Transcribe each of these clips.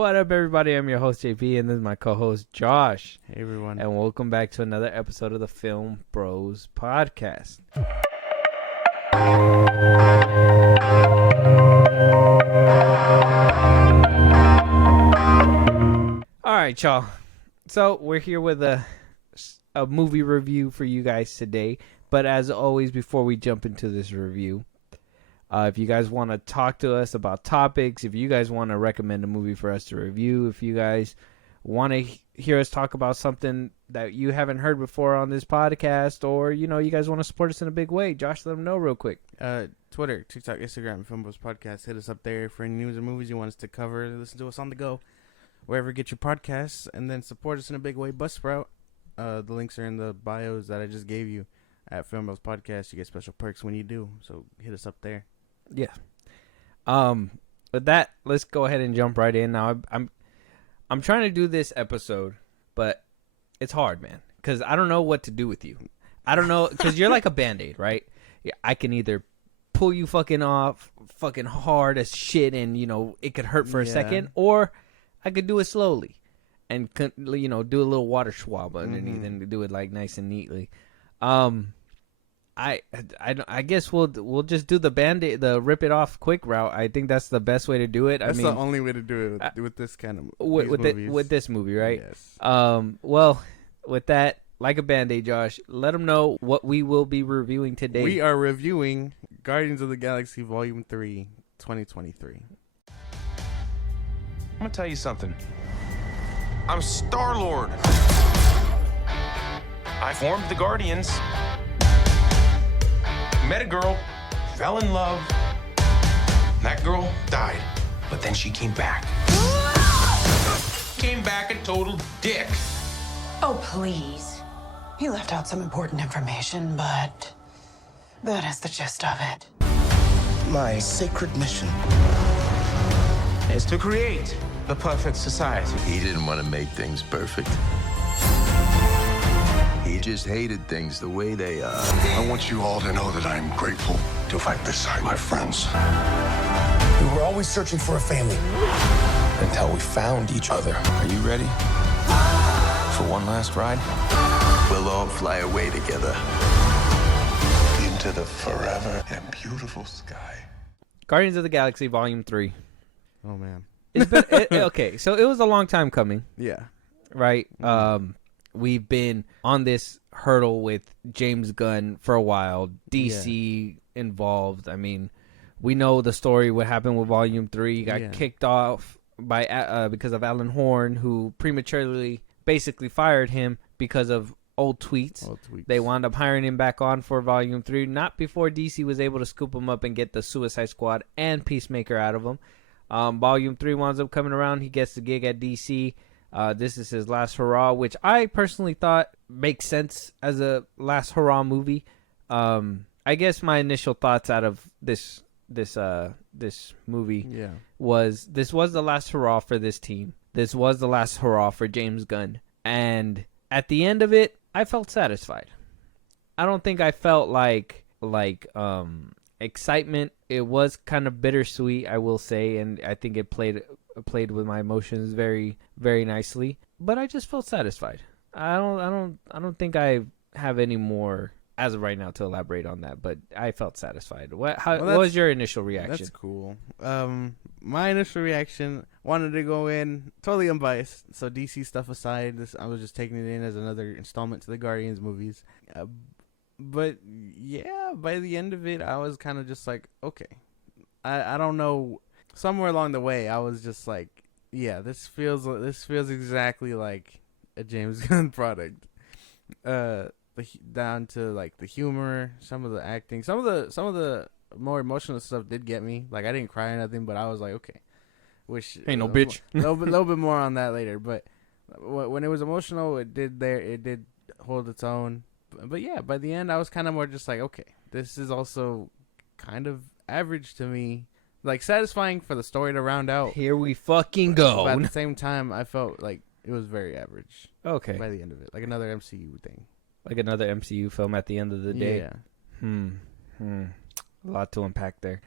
What up, everybody? I'm your host, JP, and this is my co-host, Josh. Hey, everyone. And welcome back to another episode of the FilmBros podcast. All right, y'all. So we're here with a movie review for you guys today. But as always, before we jump into this review, if you guys want to talk to us about topics, if you guys want to recommend a movie for us to review, if you guys want to hear us talk about something that you haven't heard before on this podcast, or, you know, you guys want to support us in a big way, Josh, let them know real quick. Twitter, TikTok, Instagram, FilmBros Podcast. Hit us up there for any news or movies you want us to cover. Listen to us on the go, wherever you get your podcasts, and then support us in a big way. Buzzsprout. The links are in the bios that I just gave you at FilmBros Podcast. You get special perks when you do, so hit us up there. Yeah. With that, let's go ahead and jump right in. Now, I'm trying to do this episode, but it's hard, man, because I don't know what to do with you. I don't know, because you're like a Band-Aid, right? Yeah, I can either pull you fucking off fucking hard as shit and, you know, it could hurt for a second, or I could do it slowly and, you know, do a little water swab underneath and do it like nice and neatly. I guess we'll just do the Band-Aid, the rip it off quick route. I think that's the best way to do it. That's the only way to do it with this kind of with this movie, right? Yes. Well, with that, like a Band-Aid, Josh, let them know what we will be reviewing today. We are reviewing Guardians of the Galaxy Volume 3, 2023. I'm gonna tell you something. I'm Star-Lord. I formed the Guardians. Met a girl, fell in love. That girl died, but then she came back. Came back a total dick. Oh, please. He left out some important information, but that is the gist of it. My sacred mission Is to create the perfect society. He didn't want to make things perfect. He just hated things the way they are. I want you all to know that I am grateful to fight beside my friends. We were always searching for a family until we found each other. Are you ready for one last ride? We'll all fly away together. Into the forever and beautiful sky. Guardians of the Galaxy Volume 3. Oh, man. It's been, okay, so it was a long time coming. Yeah. Right? We've been on this hurdle with James Gunn for a while. DC involved. I mean, we know the story, what happened with Volume 3. He got kicked off by because of Alan Horn, who prematurely basically fired him because of old tweets. They wound up hiring him back on for Volume 3, not before DC was able to scoop him up and get the Suicide Squad and Peacemaker out of him. Volume 3 winds up coming around. He gets the gig at DC. This is his last hurrah, which I personally thought makes sense as a last hurrah movie. I guess my initial thoughts out of this movie was this was the last hurrah for this team. This was the last hurrah for James Gunn. And at the end of it, I felt satisfied. I don't think I felt like excitement. It was kind of bittersweet, I will say, and I think it played with my emotions very, very nicely. But I just felt satisfied. I don't think I have any more as of right now to elaborate on that, but I felt satisfied. What was your initial reaction? That's cool. My initial reaction, wanted to go in totally unbiased. So DC stuff aside, I was just taking it in as another installment to the Guardians movies. But yeah, by the end of it, I was kind of just like, okay. I don't know. Somewhere along the way, I was just like, yeah, this feels exactly like a James Gunn product. Down to like the humor, some of the acting, some of the more emotional stuff did get me. Like, I didn't cry or nothing, but I was like, okay. Wish ain't no bitch. A little bit more on that later. But when it was emotional, it did hold its own. But yeah, by the end, I was kind of more just like, okay, this is also kind of average to me. Like, satisfying for the story to round out. Here we fucking go. But at the same time, I felt like it was very average. Okay. By the end of it, like another MCU thing. Like another MCU film at the end of the day. Yeah. A lot to unpack there.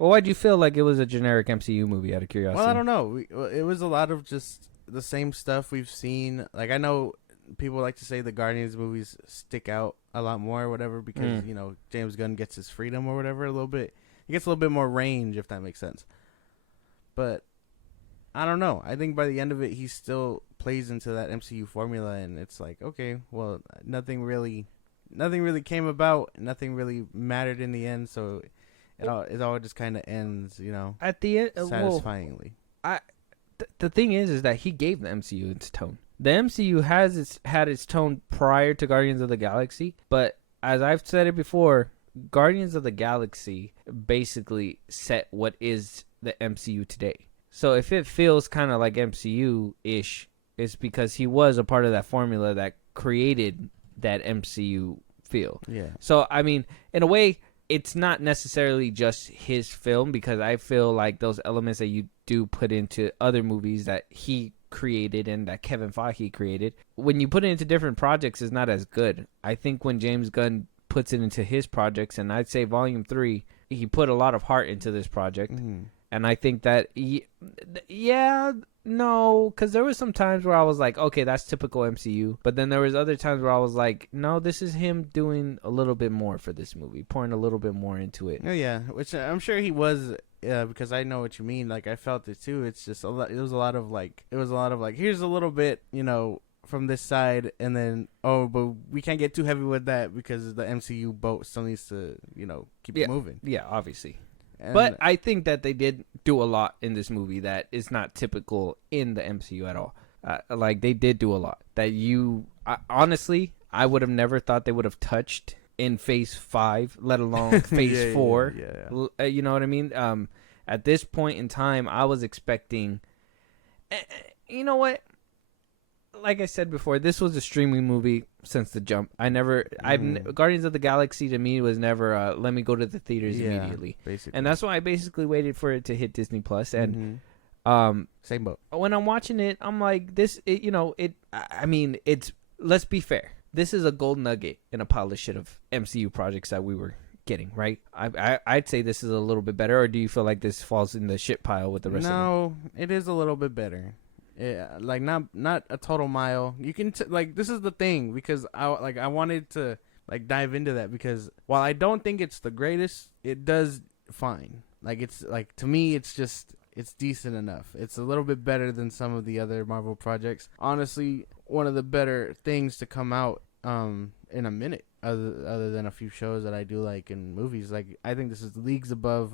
Well, why'd you feel like it was a generic MCU movie? Out of curiosity. Well, I don't know. It was a lot of just the same stuff we've seen. Like, I know people like to say the Guardians movies stick out a lot more or whatever because, you know, James Gunn gets his freedom or whatever a little bit. He gets a little bit more range, if that makes sense. But I don't know. I think by the end of it, he still plays into that MCU formula, and it's like, okay, well, nothing really came about. Nothing really mattered in the end, so it all just kind of ends, you know, at the end, satisfyingly. The thing is that he gave the MCU its tone. The MCU had its tone prior to Guardians of the Galaxy, but as I've said it before, Guardians of the Galaxy basically set what is the MCU today. So if it feels kind of like MCU-ish, it's because he was a part of that formula that created that MCU feel. Yeah. So, I mean, in a way, it's not necessarily just his film, because I feel like those elements that you do put into other movies that he created and that Kevin Feige created, when you put it into different projects, is not as good. I think when James Gunn puts it into his projects, and I'd say Volume 3, he put a lot of heart into this project. And I think that, because there was some times where I was like, okay, that's typical MCU. But then there was other times where I was like, no, this is him doing a little bit more for this movie, pouring a little bit more into it. Oh, yeah, which I'm sure he was, because I know what you mean. Like, I felt it too. It's just it was a lot of like, here's a little bit, you know, from this side, and then, oh, but we can't get too heavy with that because the MCU boat still needs to, you know, keep it moving. Yeah, obviously. And but I think that they did do a lot in this movie that is not typical in the MCU at all. Like, they did do a lot that honestly, I would have never thought they would have touched in Phase 5, let alone Phase 4. Yeah. You know what I mean? At this point in time, I was expecting... you know what? Like I said before, this was a streaming movie since the jump. Guardians of the Galaxy to me was never let me go to the theaters immediately. Basically. And that's why I basically waited for it to hit Disney Plus. And same boat. When I'm watching it, I'm like, let's be fair. This is a gold nugget in a pile of shit of MCU projects that we were getting, right? I'd say this is a little bit better, or do you feel like this falls in the shit pile with the rest of them? No, it is a little bit better. Yeah, like not a total mile. You can this is the thing, because I wanted to like dive into that, because while I don't think it's the greatest, it does fine. Like, it's like, to me, it's decent enough. It's a little bit better than some of the other Marvel projects. Honestly, one of the better things to come out in a minute, other than a few shows that I do like in movies. Like, I think this is leagues above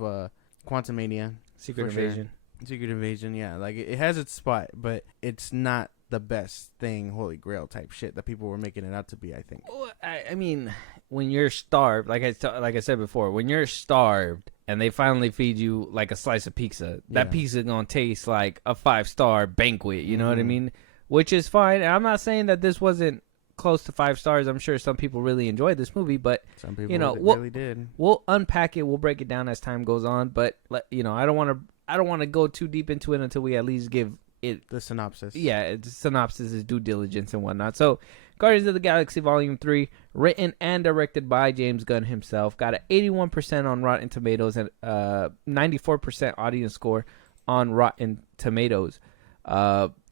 Quantumania, Secret Invasion. Secret Invasion, yeah. Like, it has its spot, but it's not the best thing, holy grail type shit that people were making it out to be, I think. Well, I mean, when you're starved, like I said before, when you're starved and they finally feed you like a slice of pizza, that pizza is going to taste like a 5-star banquet, you know what I mean? Which is fine. And I'm not saying that this wasn't close to 5 stars. I'm sure some people really enjoyed this movie, but some people really did. We'll unpack it. We'll break it down as time goes on, but I don't want to go too deep into it until we at least give it the synopsis. Yeah, the synopsis is due diligence and whatnot. So, Guardians of the Galaxy Volume 3, written and directed by James Gunn himself, got an 81% on Rotten Tomatoes and 94% audience score on Rotten Tomatoes.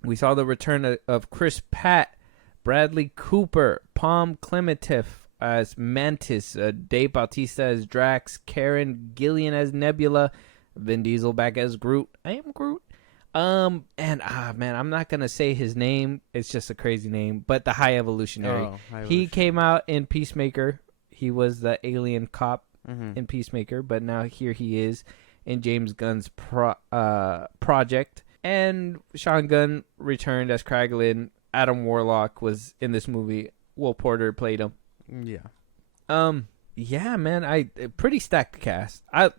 We saw the return of Chris Pratt, Bradley Cooper, Palm Clementif as Mantis, Dave Bautista as Drax, Karen Gillan as Nebula, Vin Diesel back as Groot. I am Groot. Man, I'm not gonna say his name. It's just a crazy name. But the High Evolutionary. He came out in Peacemaker. He was the alien cop in Peacemaker, but now here he is in James Gunn's project. And Sean Gunn returned as Kraglin. Adam Warlock was in this movie. Will Porter played him. Yeah. Yeah, man. Pretty stacked cast. I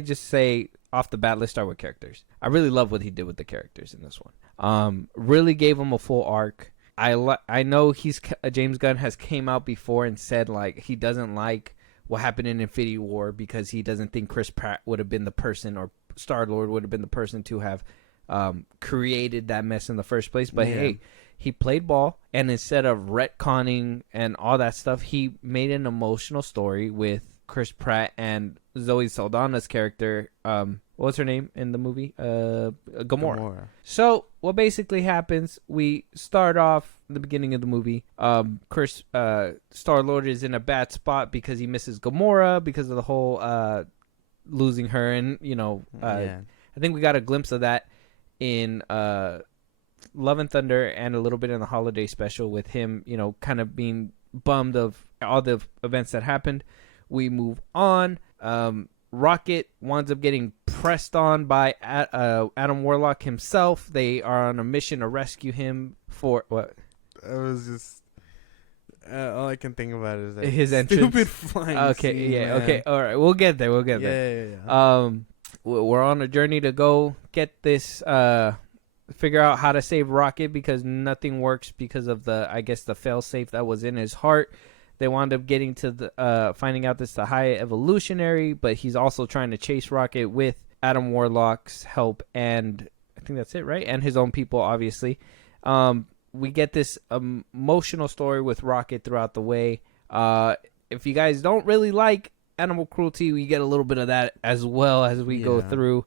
just say off the bat, let's start with characters. I really love what he did with the characters in this one. Really gave him a full arc. I know James Gunn has came out before and said like he doesn't like what happened in Infinity War because he doesn't think Chris Pratt would have been the person, or Star-Lord would have been the person to have created that mess in the first place. But hey, he played ball, and instead of retconning and all that stuff, he made an emotional story with Chris Pratt and Zoe Saldana's character. What was her name in the movie? Gamora. So what basically happens? We start off the beginning of the movie. Chris Star-Lord is in a bad spot because he misses Gamora because of the whole losing her, and I think we got a glimpse of that in Love and Thunder and a little bit in the holiday special with him, kind of being bummed of all the events that happened. We move on. Rocket winds up getting pressed on by Adam Warlock himself. They are on a mission to rescue him for what? I was just all I can think about is that his entrance. Stupid flying. Okay, scene, yeah, man. okay, all right. We'll get there. Yeah. We're on a journey to go get this. Figure out how to save Rocket because nothing works because of the failsafe that was in his heart. They wound up getting to the finding out this is the high evolutionary, but he's also trying to chase Rocket with Adam Warlock's help, and I think that's it, right? And his own people, obviously. We get this emotional story with Rocket throughout the way. If you guys don't really like animal cruelty, we get a little bit of that as well as we go through.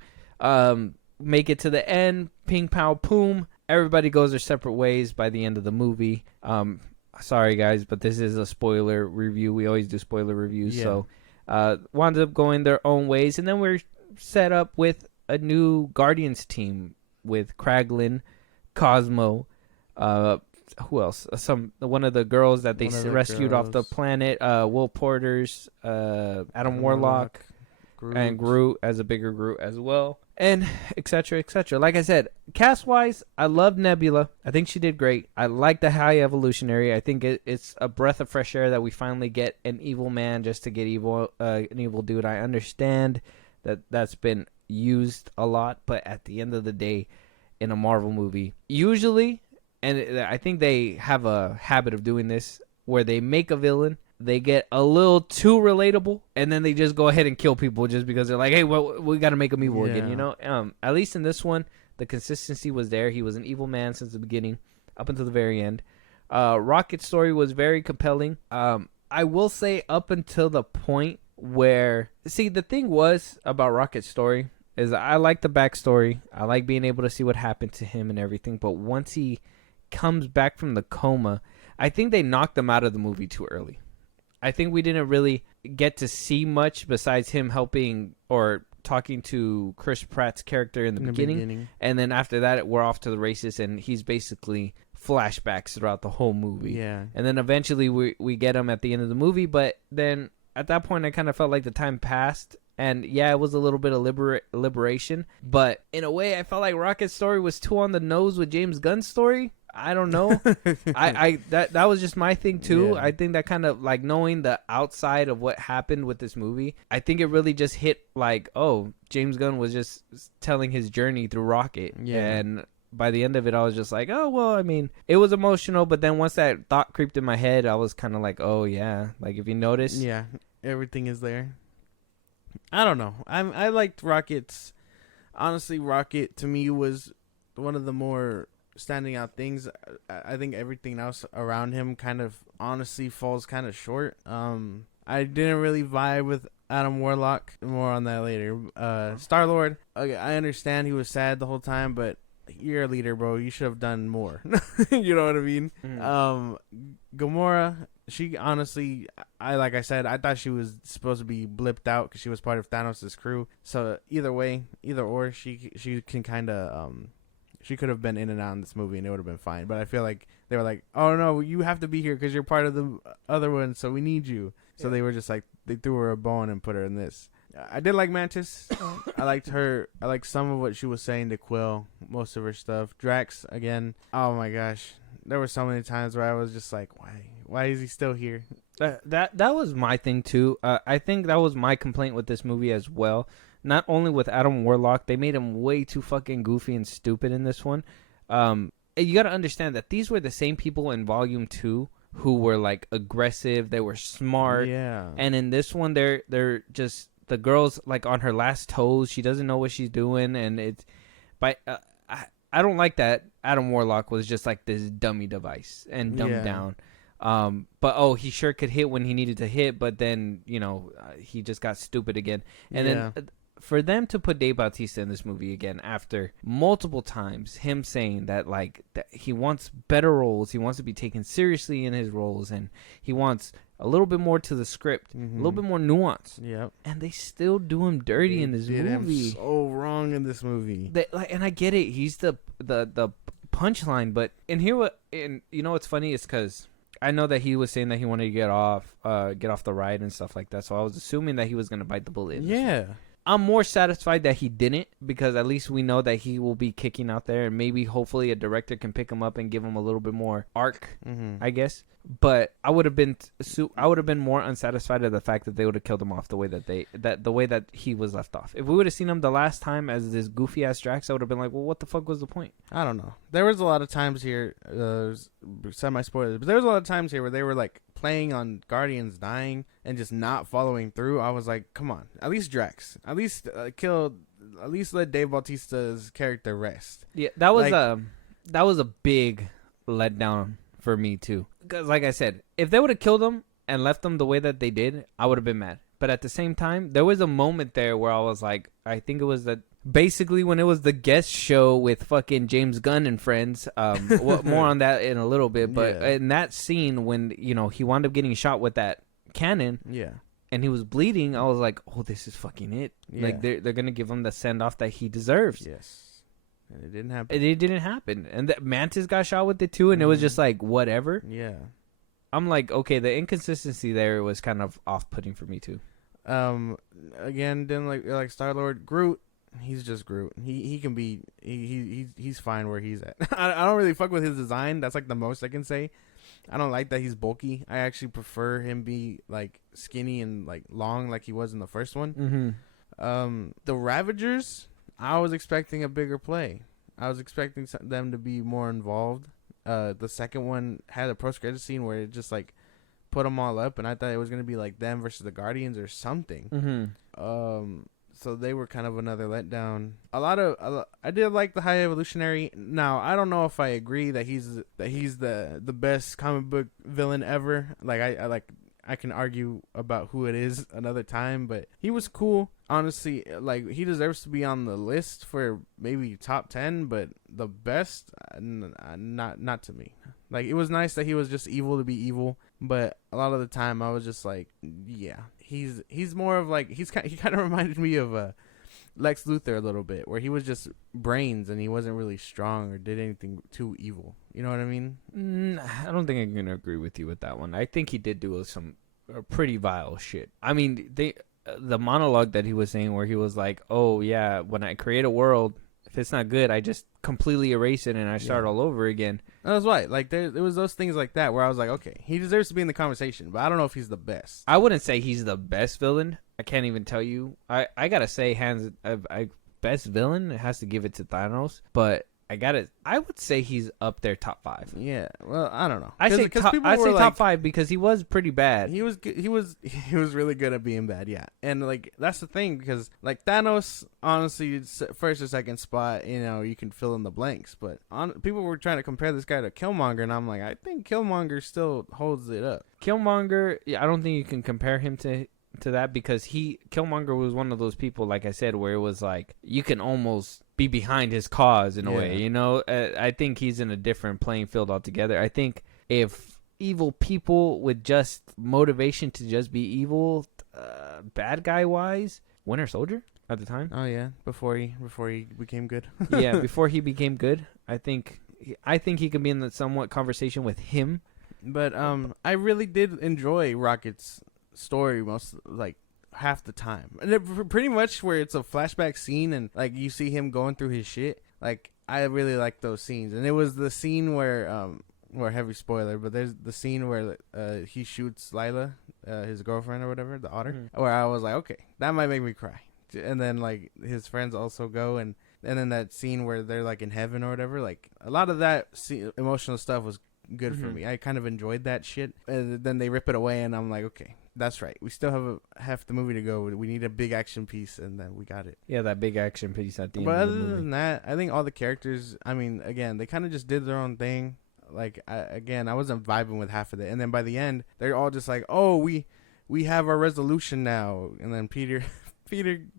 Make it to the end, ping, pow, poom. Everybody goes their separate ways by the end of the movie. Sorry, guys, but this is a spoiler review. We always do spoiler reviews. So winds up going their own ways. And then we're set up with a new Guardians team with Kraglin, Cosmo, who else? One of the girls that they rescued off the planet, Will Porter's, Adam Warlock, and Groot as a bigger Groot as well. And etc. etc. Like I said, cast-wise, I love Nebula. I think she did great. I like the High Evolutionary. I think it's a breath of fresh air that we finally get an evil man just to get an evil dude. I understand that's been used a lot, but at the end of the day, in a Marvel movie, usually, and I think they have a habit of doing this, where they make a villain, they get a little too relatable, and then they just go ahead and kill people just because they're like, hey, well, we got to make him evil again, At least in this one, the consistency was there. He was an evil man since the beginning up until the very end. Rocket's story was very compelling. I will say up until the point where... See, the thing was about Rocket's story is I like the backstory. I like being able to see what happened to him and everything, but once he comes back from the coma, I think they knocked him out of the movie too early. I think we didn't really get to see much besides him helping or talking to Chris Pratt's character in the beginning. And then after that, we're off to the races, and he's basically flashbacks throughout the whole movie. Yeah. And then eventually we get him at the end of the movie, but then at that point, I kind of felt like the time passed. And yeah, it was a little bit of liberation. But in a way, I felt like Rocket's story was too on the nose with James Gunn's story. I don't know. That was just my thing too. Yeah. I think that kind of like knowing the outside of what happened with this movie, I think it really just hit like, oh, James Gunn was just telling his journey through Rocket. Yeah. And by the end of it, I was just like, oh, well, I mean, it was emotional. But then once that thought creeped in my head, I was kind of like, oh, yeah. Like if you notice. Yeah, everything is there. I don't know. I liked Rocket's. Honestly, Rocket to me was one of the more standing out things. I think everything else around him kind of honestly falls kind of short. I didn't really vibe with Adam Warlock. More on that later. Star-Lord, okay, I understand he was sad the whole time, but you're a leader, bro. You should have done more. You know what I mean? Gamora, she honestly, like I said, I thought she was supposed to be blipped out because she was part of Thanos' crew. So either way, either or, she can kind of she could have been in and out in this movie and it would have been fine. But I feel like they were like, oh no, you have to be here because you're part of the other one, so we need you. So they were just like, they threw her a bone and put her in this. I did like Mantis. I liked her. I liked some of what she was saying to Quill, most of her stuff. Drax, again, oh my gosh. There were so many times where I was just like, why is he still here? That was my thing too. I think that was my complaint with this movie as well. Not only with Adam Warlock, they made him way too fucking goofy and stupid in this one. You got to understand that these were the same people in Volume 2 who were like aggressive. They were smart. Yeah. And in this one, they're just the girl's like on her last toes. She doesn't know what she's doing, and it's. But I don't like that Adam Warlock was just like this dummy device and dumbed down. But he sure could hit when he needed to hit, but then he just got stupid again. And then for them to put Dave Bautista in this movie again after multiple times him saying that that he wants better roles, he wants to be taken seriously in his roles, and he wants a little bit more to the script, a little bit more nuance. Yep. And they still do him dirty in this movie. Him so wrong in this movie. And I get it. He's the punchline, but what's funny is because I know that he was saying that he wanted to get off the ride and stuff like that. So I was assuming that he was gonna bite the bullet. Yeah. I'm more satisfied that he didn't, because at least we know that he will be kicking out there, and maybe hopefully a director can pick him up and give him a little bit more arc, I guess. But I would have been more unsatisfied at the fact that they would have killed him off the way that he was left off. If we would have seen him the last time as this goofy ass Drax, I would have been like, well, what the fuck was the point? I don't know. There was a lot of times here, semi spoilers, but there was a lot of times here where they were like playing on Guardians dying and just not following through. I was like, come on, at least Drax, at least let Dave Bautista's character rest. Yeah, that was a big letdown for me too. Because like I said, if they would have killed him and left him the way that they did, I would have been mad. But at the same time, there was a moment there where I was like, I think it was basically when it was the guest show with fucking James Gunn and friends. More on that in a little bit. But in that scene when he wound up getting shot with that cannon, and he was bleeding, I was like, oh, this is fucking it. Yeah. Like they're gonna give him the send off that he deserves. Yes. And it didn't happen. It didn't happen. And that Mantis got shot with it too, and it was just like, whatever. Yeah. I'm like, okay, the inconsistency there was kind of off-putting for me too. Again, didn't like Star-Lord. Groot, he's just Groot. He can be, he's fine where he's at. I don't really fuck with his design. That's like the most I can say. I don't like that he's bulky. I actually prefer him be like skinny and like long like he was in the first one. The Ravagers, I was expecting a bigger play. I was expecting them to be more involved. The second one had a post-credit scene where it just like put them all up, and I thought it was gonna be like them versus the Guardians or something. So they were kind of another letdown. I did like the High Evolutionary. Now I don't know if I agree that he's the best comic book villain ever. I can argue about who it is another time, but he was cool. Honestly, like, he deserves to be on the list for maybe top 10, but the best, not to me. Like, it was nice that he was just evil to be evil, but a lot of the time I was just like, yeah, he's more of like, he kind of reminded me of Lex Luthor a little bit, where he was just brains and he wasn't really strong or did anything too evil. You know what I mean? I don't think I'm gonna agree with you with that one. I think he did do some pretty vile shit. I mean, the monologue that he was saying, where he was like, "Oh yeah, when I create a world, if it's not good, I just completely erase it and I start all over again." That's right. Like there was those things like that where I was like, okay, he deserves to be in the conversation, but I don't know if he's the best. I wouldn't say he's the best villain. I can't even tell you. I gotta say, best villain, it has to give it to Thanos, but I would say he's up there top 5. Yeah. Well, I don't know. I say top 5 because he was pretty bad. He was really good at being bad. Yeah. And like, that's the thing, because like Thanos, honestly, first or second spot, you can fill in the blanks, but people were trying to compare this guy to Killmonger, and I'm like, I think Killmonger still holds it up. Killmonger, I don't think you can compare him to that, because Killmonger was one of those people, like I said, where it was like you can almost be behind his cause in a way, I think he's in a different playing field altogether. I think if evil people with just motivation to just be evil, bad guy wise, Winter Soldier at the time. Oh yeah, before he became good. Yeah, before he became good, I think he could be in the somewhat conversation with him. But I really did enjoy Rocket's story most, like, half the time, and pretty much where it's a flashback scene and like you see him going through his shit. Like, I really like those scenes, and it was the scene where heavy spoiler, but there's the scene where he shoots Lila, his girlfriend or whatever, the otter, where I was like, okay, that might make me cry. And then like his friends also go, and then that scene where they're like in heaven or whatever, like a lot of that emotional stuff was good for me. I kind of enjoyed that shit. And then they rip it away, and I'm like, okay, that's right. We still have half the movie to go. We need a big action piece, and then we got it. Yeah, that big action piece at the end. But of the movie. other than that, I think all the characters, I mean, again, they kind of just did their own thing. I wasn't vibing with half of it. And then by the end, they're all just like, oh, we have our resolution now. And then Peter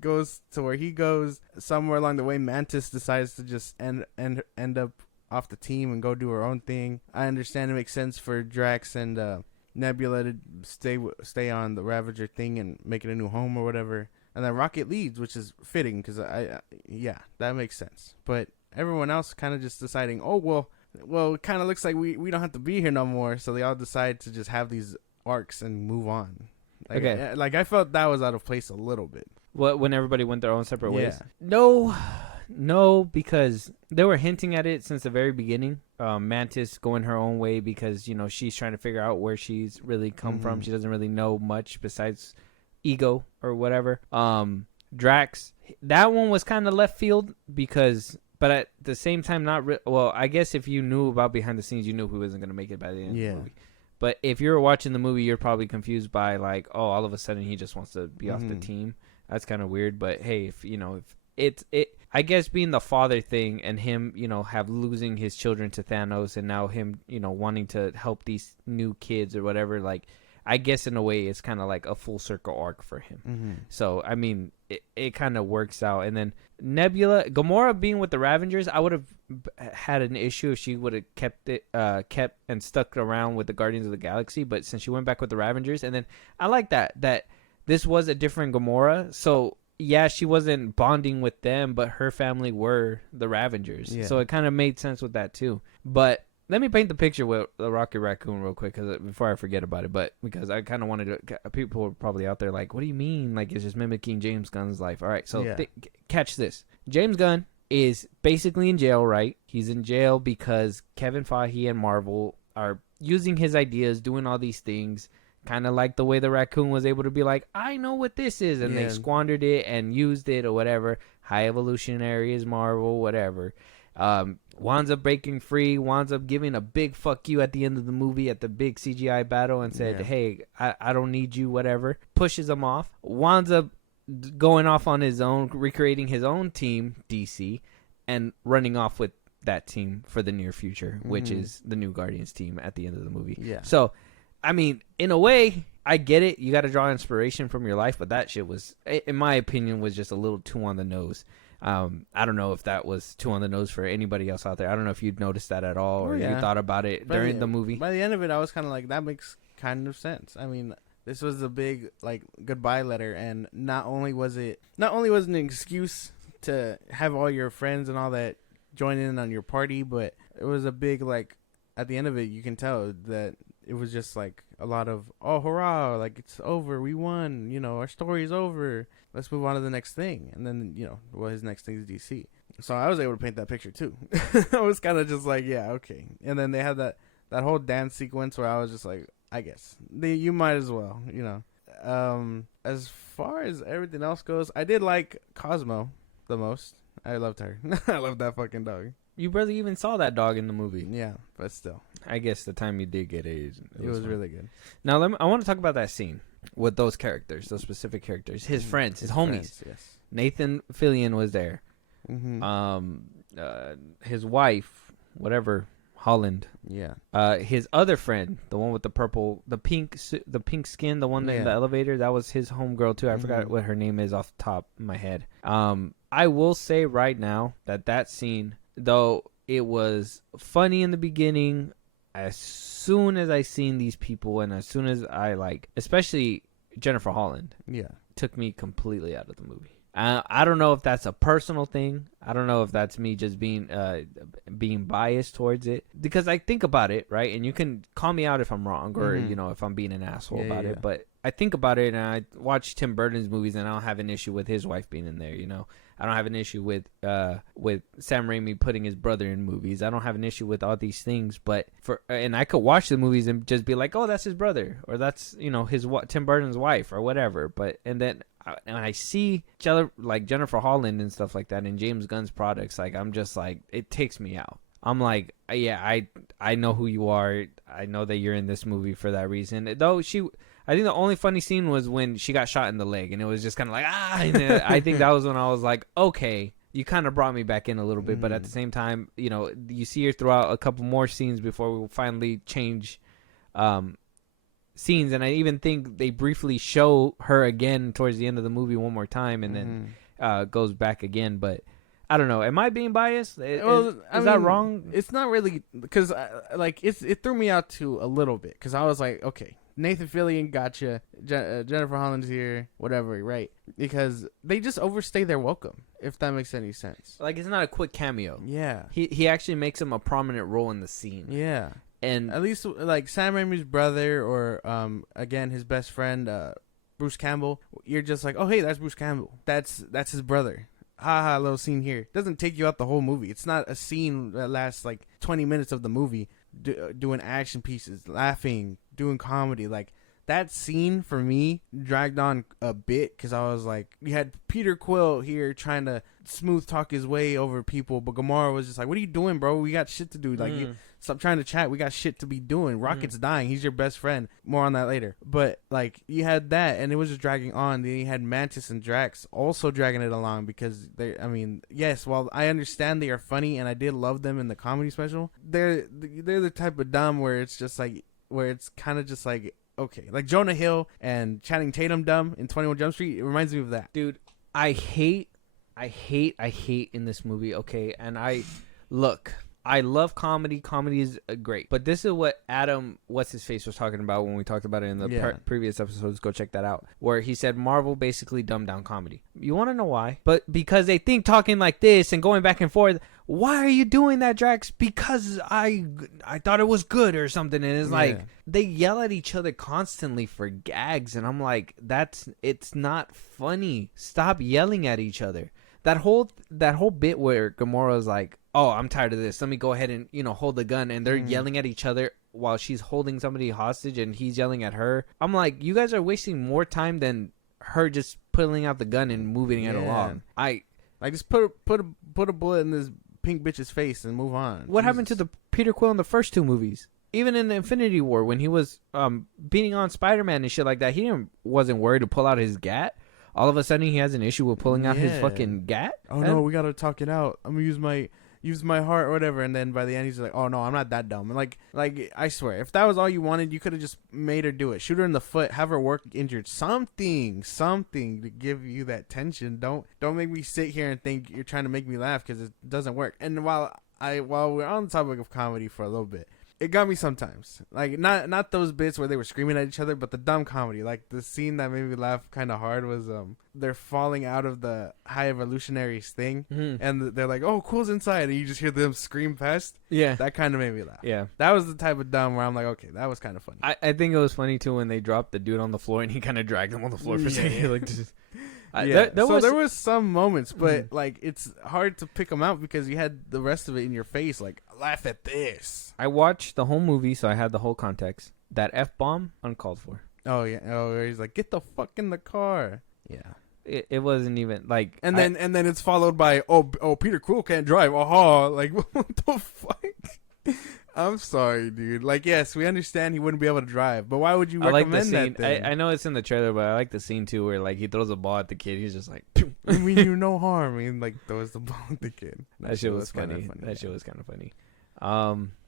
goes to where he goes. Somewhere along the way, Mantis decides to just end up off the team and go do her own thing. I understand it makes sense for Drax and Nebula to stay on the Ravager thing and make it a new home or whatever. And then Rocket leads, which is fitting because that makes sense. But everyone else kind of just deciding, oh, well, it kind of looks like we don't have to be here no more. So they all decide to just have these arcs and move on. Okay. Like, I felt that was out of place a little bit. What, when everybody went their own separate ways? Yeah. No, because they were hinting at it since the very beginning. Mantis going her own way because, you know, she's trying to figure out where she's really come from. She doesn't really know much besides ego or whatever. Drax, that one was kind of left field but at the same time, well, I guess if you knew about behind the scenes, you knew who wasn't going to make it by the end of the movie. But if you were watching the movie, you're probably confused by like, oh, all of a sudden he just wants to be off the team. That's kind of weird. But hey, if I guess being the father thing and him, you know, losing his children to Thanos and now him, you know, wanting to help these new kids or whatever, like, I guess in a way it's kind of like a full circle arc for him. So, I mean, it kind of works out. And then Gamora being with the Ravengers, I would have had an issue if she would have kept and stuck around with the Guardians of the Galaxy. But since she went back with the Ravengers, and then I like that this was a different Gamora. So, yeah, she wasn't bonding with them, but her family were the Ravengers. Yeah. So it kind of made sense with that too. But let me paint the picture with the Rocket Raccoon real quick before I forget about it. But because I kind of wanted to, people are probably out there like, what do you mean? Like, it's just mimicking James Gunn's life. All right, so catch this. James Gunn is basically in jail, right? He's in jail because Kevin Feige and Marvel are using his ideas, doing all these things, kind of like the way the raccoon was able to be like, I know what this is. And they squandered it and used it or whatever. High Evolutionary is Marvel, whatever. Winds up breaking free, winds up giving a big fuck you at the end of the movie at the big CGI battle and said, hey, I don't need you, whatever. Pushes him off. Winds up going off on his own, recreating his own team, DC, and running off with that team for the near future, which is the new Guardians team at the end of the movie. Yeah. So, I mean, in a way, I get it. You got to draw inspiration from your life, but that shit was, in my opinion, was just a little too on the nose. I don't know if that was too on the nose for anybody else out there. I don't know if you'd noticed that at all or you thought about it during the movie. By the end of it, I was kind of like, that makes kind of sense. I mean, this was a big, like, goodbye letter, and not only was it an excuse to have all your friends and all that join in on your party, but it was a big, like, at the end of it, you can tell that it was just like a lot of, oh, hurrah, like, it's over, we won, you know, our story's over, let's move on to the next thing. And then, you know, well, his next thing is DC. So I was able to paint that picture too. I was kind of just like, yeah, okay. And then they had that whole dance sequence where I was just like, I guess you might as well, you know. As far as everything else goes, I did like Cosmo the most. I loved her. I loved that fucking dog. You barely even saw that dog in the movie. Yeah, but still. I guess the time you did get it was really good. Now, I want to talk about that scene with those characters, those specific characters. His friends, his homies. Friends, yes. Nathan Fillion was there. His wife, whatever, Holland. Yeah. His other friend, the one with the pink skin, the one in the elevator, that was his homegirl too. I forgot what her name is off the top of my head. I will say right now that scene, though it was funny in the beginning, as soon as I seen these people and as soon as I especially Jennifer Holland, took me completely out of the movie. I don't know if that's a personal thing. I don't know if that's me just being biased towards it, because I think about it, right? And you can call me out if I'm wrong or you know, if I'm being an asshole about it. But I think about it, and I watch Tim Burton's movies, and I don't have an issue with his wife being in there. You know, I don't have an issue with Sam Raimi putting his brother in movies. I don't have an issue with all these things. But and I could watch the movies and just be like, oh, that's his brother, or that's, you know, Tim Burton's wife, or whatever. But and then when I see Jennifer Holland and stuff like that in James Gunn's products, like, I'm just like, it takes me out. I'm like, yeah, I know who you are. I know that you're in this movie for that reason. Though I think the only funny scene was when she got shot in the leg, and it was just kind of like, and I think that was when I was like, okay, you kind of brought me back in a little bit, but at the same time, you know, you see her throughout a couple more scenes before we will finally change scenes. And I even think they briefly show her again towards the end of the movie one more time, and then goes back again. But I don't know. Am I being biased? Is that wrong? It's not really, because like it threw me out too a little bit, because I was like, okay, Nathan Fillion, gotcha. Jennifer Holland's here, whatever, right? Because they just overstay their welcome, if that makes any sense. Like, it's not a quick cameo. Yeah. He actually makes him a prominent role in the scene. Yeah. And at least like Sam Raimi's brother, or again his best friend, Bruce Campbell. You're just like, oh hey, that's Bruce Campbell. That's his brother. Haha, little scene here. Doesn't take you out the whole movie. It's not a scene that lasts like 20 minutes of the movie, doing action pieces, laughing, doing comedy. Like, that scene for me dragged on a bit, because I was like, you had Peter Quill here trying to smooth talk his way over people, but Gamora was just like, what are you doing, bro? We got shit to do. Like, you stop trying to chat. We got shit to be doing. Rocket's dying. He's your best friend. More on that later. But like, you had that, and it was just dragging on. Then you had Mantis and Drax also dragging it along, because they, I mean, yes, while I understand they are funny and I did love them in the comedy special, they're the type of dumb where it's just like, where it's kind of just like, okay, like Jonah Hill and Channing Tatum dumb in 21 Jump Street. It reminds me of that. dude, I hate in this movie. Okay, and I love comedy. Comedy is great, but this is what Adam, what's his face, was talking about when we talked about it in the previous episodes. Go check that out, where he said Marvel basically dumbed down comedy. You want to know why? But because they think talking like this and going back and forth. Why are you doing that, Drax? Because I thought it was good or something. And it's like, they yell at each other constantly for gags, and I'm like, it's not funny. Stop yelling at each other. That whole bit where Gamora's like, oh, I'm tired of this. Let me go ahead and, you know, hold the gun, and they're yelling at each other while she's holding somebody hostage and he's yelling at her. I'm like, you guys are wasting more time than her just pulling out the gun and moving it along. Just put a bullet in this pink bitch's face and move on. What happened to the Peter Quill in the first two movies? Even in the Infinity War, when he was beating on Spider-Man and shit like that, he wasn't worried to pull out his gat. All of a sudden, he has an issue with pulling out his fucking gat. Oh no, we gotta talk it out. I'm gonna use my heart or whatever. And then by the end, he's like, oh no, I'm not that dumb. And like I swear, if that was all you wanted, you could have just made her do it. Shoot her in the foot, have her work injured, something to give you that tension. Don't make me sit here and think you're trying to make me laugh, because it doesn't work. And while we're on the topic of comedy for a little bit, it got me sometimes. Like, not those bits where they were screaming at each other, but the dumb comedy. Like, the scene that made me laugh kind of hard was they're falling out of the High Evolutionaries thing, and they're like, oh, Quill's inside, and you just hear them scream past. Yeah. That kind of made me laugh. Yeah. That was the type of dumb where I'm like, okay, that was kind of funny. I think it was funny, too, when they dropped the dude on the floor, and he kind of dragged him on the floor for a second. Like, just... there was some moments, but like, it's hard to pick them out because you had the rest of it in your face. Like, laugh at this. I watched the whole movie, so I had the whole context. That F-bomb, uncalled for. Oh yeah. Oh, he's like, get the fuck in the car. Yeah. It wasn't even like. And then it's followed by, oh, Peter Quill can't drive. Oh, like, what the fuck? I'm sorry, dude. Like, yes, we understand he wouldn't be able to drive, but why would you recommend that thing? I know it's in the trailer, but I like the scene too, where like he throws a ball at the kid. He's just like, I mean, you no harm. I mean, like, throws the ball at the kid. That shit was funny. That shit was kind of funny.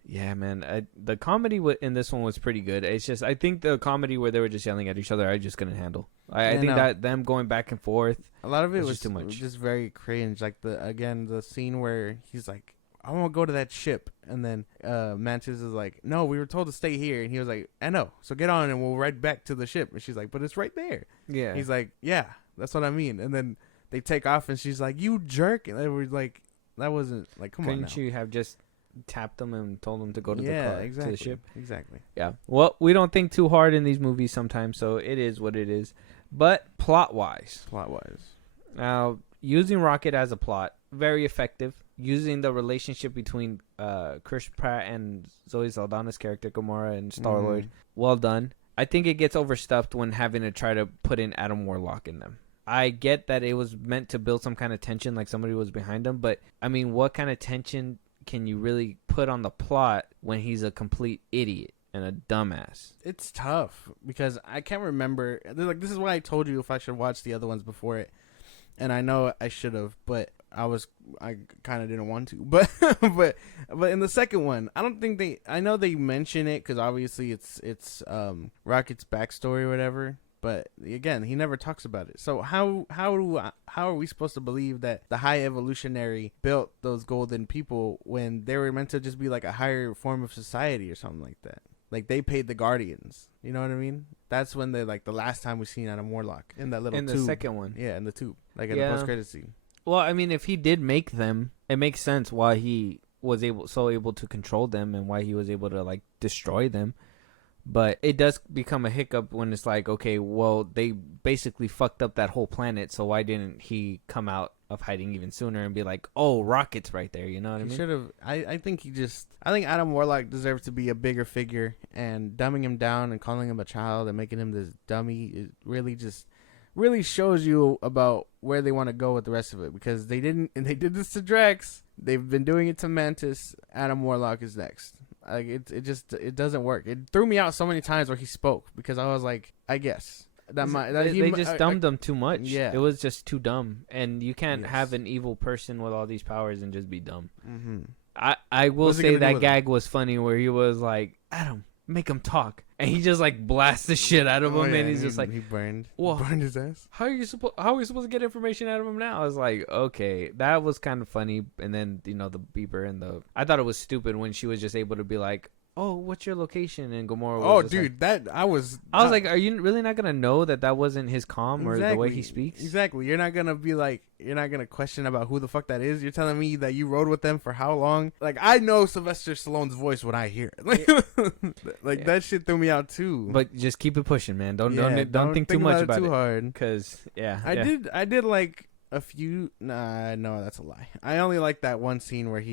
Yeah, man. The comedy in this one was pretty good. It's just, I think the comedy where they were just yelling at each other, I just couldn't handle. I think that them going back and forth, a lot of it was just too much. Just very cringe. Like the scene where he's like, I want to go to that ship, and then Mantis is like, no, we were told to stay here, and he was like, I know, so get on and we'll ride back to the ship. And she's like, but it's right there. Yeah. He's like, yeah, that's what I mean. And then they take off, and she's like, you jerk. And they were like, that wasn't like, come on now. Couldn't you have just tapped them and told them to go to the car, exactly, to the ship? Exactly. Yeah. Well, we don't think too hard in these movies sometimes, so it is what it is. But plot-wise. Now, using Rocket as a plot, very effective. Using the relationship between Chris Pratt and Zoe Saldana's character, Gamora, and Star-Lord, well done. I think it gets overstuffed when having to try to put in Adam Warlock in them. I get that it was meant to build some kind of tension, like somebody was behind them, but, I mean, what kind of tension can you really put on the plot when he's a complete idiot and a dumbass? It's tough, because I can't remember. Like, this is why I told you if I should watch the other ones before it, and I know I should have, but I kind of didn't want to, but but in the second one, I don't think I know they mention it because obviously it's Rocket's backstory or whatever. But again, he never talks about it. So how are we supposed to believe that the High Evolutionary built those golden people when they were meant to just be like a higher form of society or something like that? Like they paid the Guardians. You know what I mean? That's when they like the last time we seen Adam Warlock in that little in tube. the second one. Yeah, in the tube, like in the post credit scene. Well, I mean, if he did make them, it makes sense why he was able to control them and why he was able to like destroy them. But it does become a hiccup when it's like, okay, well, they basically fucked up that whole planet, so why didn't he come out of hiding even sooner and be like, oh, Rocket's right there, you know what I mean? He should have. I think Adam Warlock deserves to be a bigger figure, and dumbing him down and calling him a child and making him this dummy is really shows you about where they want to go with the rest of it, because they did this to Drax. They've been doing it to Mantis. Adam Warlock is next. Like it doesn't work. It threw me out so many times where he spoke because I was like, I guess they just dumbed them too much. Yeah, it was just too dumb, and you can't have an evil person with all these powers and just be dumb. Mm-hmm. I will say that gag was funny where he was like, Adam, make him talk, and he just like blasts the shit out of him, and he's just like, he burned his ass. How are we supposed to get information out of him now? I was like, okay, that was kind of funny. And then the beeper and I thought it was stupid when she was just able to be like, oh, what's your location? And Gamora was dude, like, I was like, are you really not gonna know that wasn't his comm or the way he speaks? Exactly. You're not gonna question about who the fuck that is. You're telling me that you rode with them for how long? Like, I know Sylvester Stallone's voice when I hear it. Like that shit threw me out too. But just keep it pushing, man. Don't think too much about it too hard. Because I did like a few. Nah, no, that's a lie. I only like that one scene where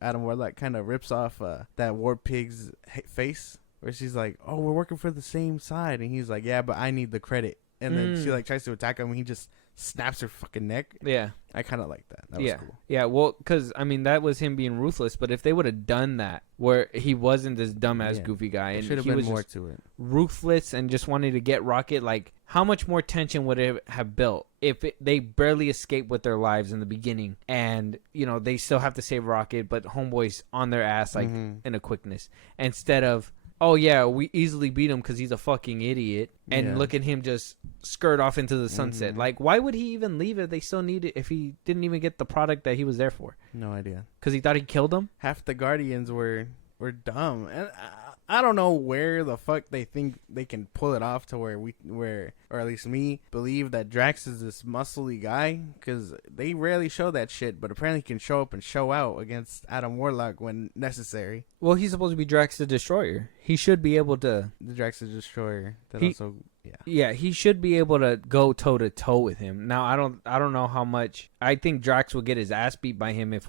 Adam Warlock kind of rips off that War Pig's face, where she's like, "Oh, we're working for the same side," and he's like, "Yeah, but I need the credit." And then she like tries to attack him, and he just snaps her fucking neck. Yeah, I kind of like that. That was cool. Yeah, well, because I mean that was him being ruthless. But if they would have done that, where he wasn't this dumbass goofy guy, and should have he been was more just to it, ruthless and just wanted to get Rocket, like how much more tension would it have built if they barely escaped with their lives in the beginning, and they still have to save Rocket, but Homeboy's on their ass like in a quickness, instead of, oh yeah, we easily beat him because he's a fucking idiot, and look at him just skirt off into the sunset. Like, why would he even leave if they still need it, if he didn't even get the product that he was there for? No idea. Because he thought he killed him? Half the Guardians were dumb, and I don't know where the fuck they think they can pull it off to where or at least me believe that Drax is this muscly guy, because they rarely show that shit, but apparently he can show up and show out against Adam Warlock when necessary. Well, he's supposed to be Drax the Destroyer. He should be able to. The Drax the Destroyer. Yeah, he should be able to go toe to toe with him. Now, I don't know how much. I think Drax would get his ass beat by him if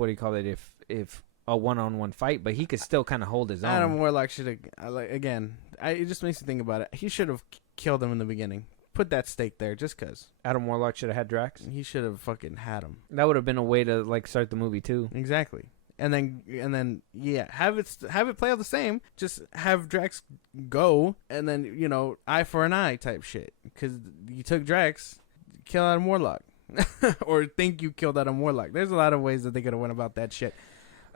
a one-on-one fight, but he could still kind of hold his own. Adam Warlock should have, it just makes me think about it. He should have killed him in the beginning. Put that stake there, just cause. Adam Warlock should have had Drax. He should have fucking had him. That would have been a way to like start the movie too. Exactly. And then have it play out the same. Just have Drax go, and then eye for an eye type shit. Because you took Drax, kill Adam Warlock, or think you killed Adam Warlock. There's a lot of ways that they could have went about that shit.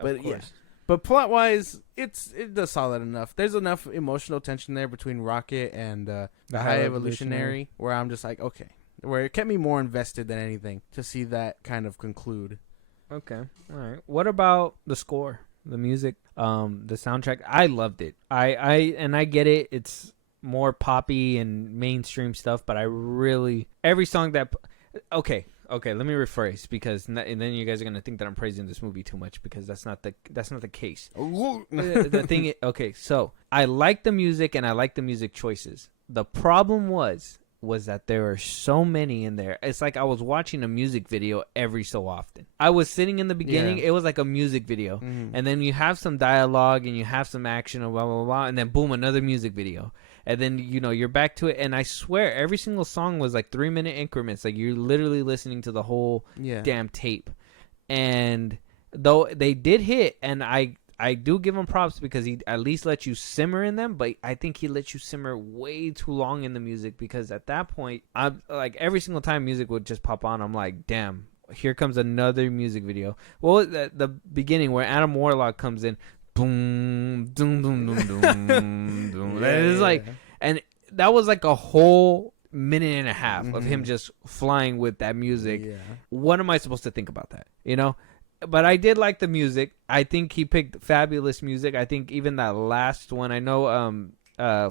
But yeah, but plot wise, it does solid enough. There's enough emotional tension there between Rocket and the High Evolutionary, where I'm just like, okay, where it kept me more invested than anything to see that kind of conclude. Okay, all right. What about the score, the music, the soundtrack? I loved it. I get it. It's more poppy and mainstream stuff, but I really every song that okay. Let me rephrase, because and then you guys are gonna think that I'm praising this movie too much, because that's not the case. The thing, okay, so I like the music and I like the music choices. The problem was that there are so many in there. It's like I was watching a music video every so often. I was sitting in the beginning, it was like a music video, and then you have some dialogue and you have some action and blah blah blah, and then boom, another music video. And then, you're back to it. And I swear, every single song was like 3-minute increments. Like, you're literally listening to the whole damn tape. And though they did hit, and I do give him props because he at least let you simmer in them. But I think he let you simmer way too long in the music, because at that point, I'm like, every single time music would just pop on, I'm like, damn, here comes another music video. What was the beginning where Adam Warlock comes in? Boom, doom, doom, doom, doom, doom. Yeah, It's like, and that was like a whole minute and a half of him just flying with that music. Yeah. What am I supposed to think about that? You know? But I did like the music. I think he picked fabulous music. I think even that last one, I know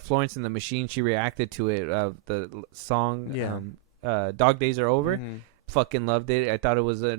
Florence and the Machine, she reacted to it, the song Dog Days Are Over. Fucking loved it. I thought it was a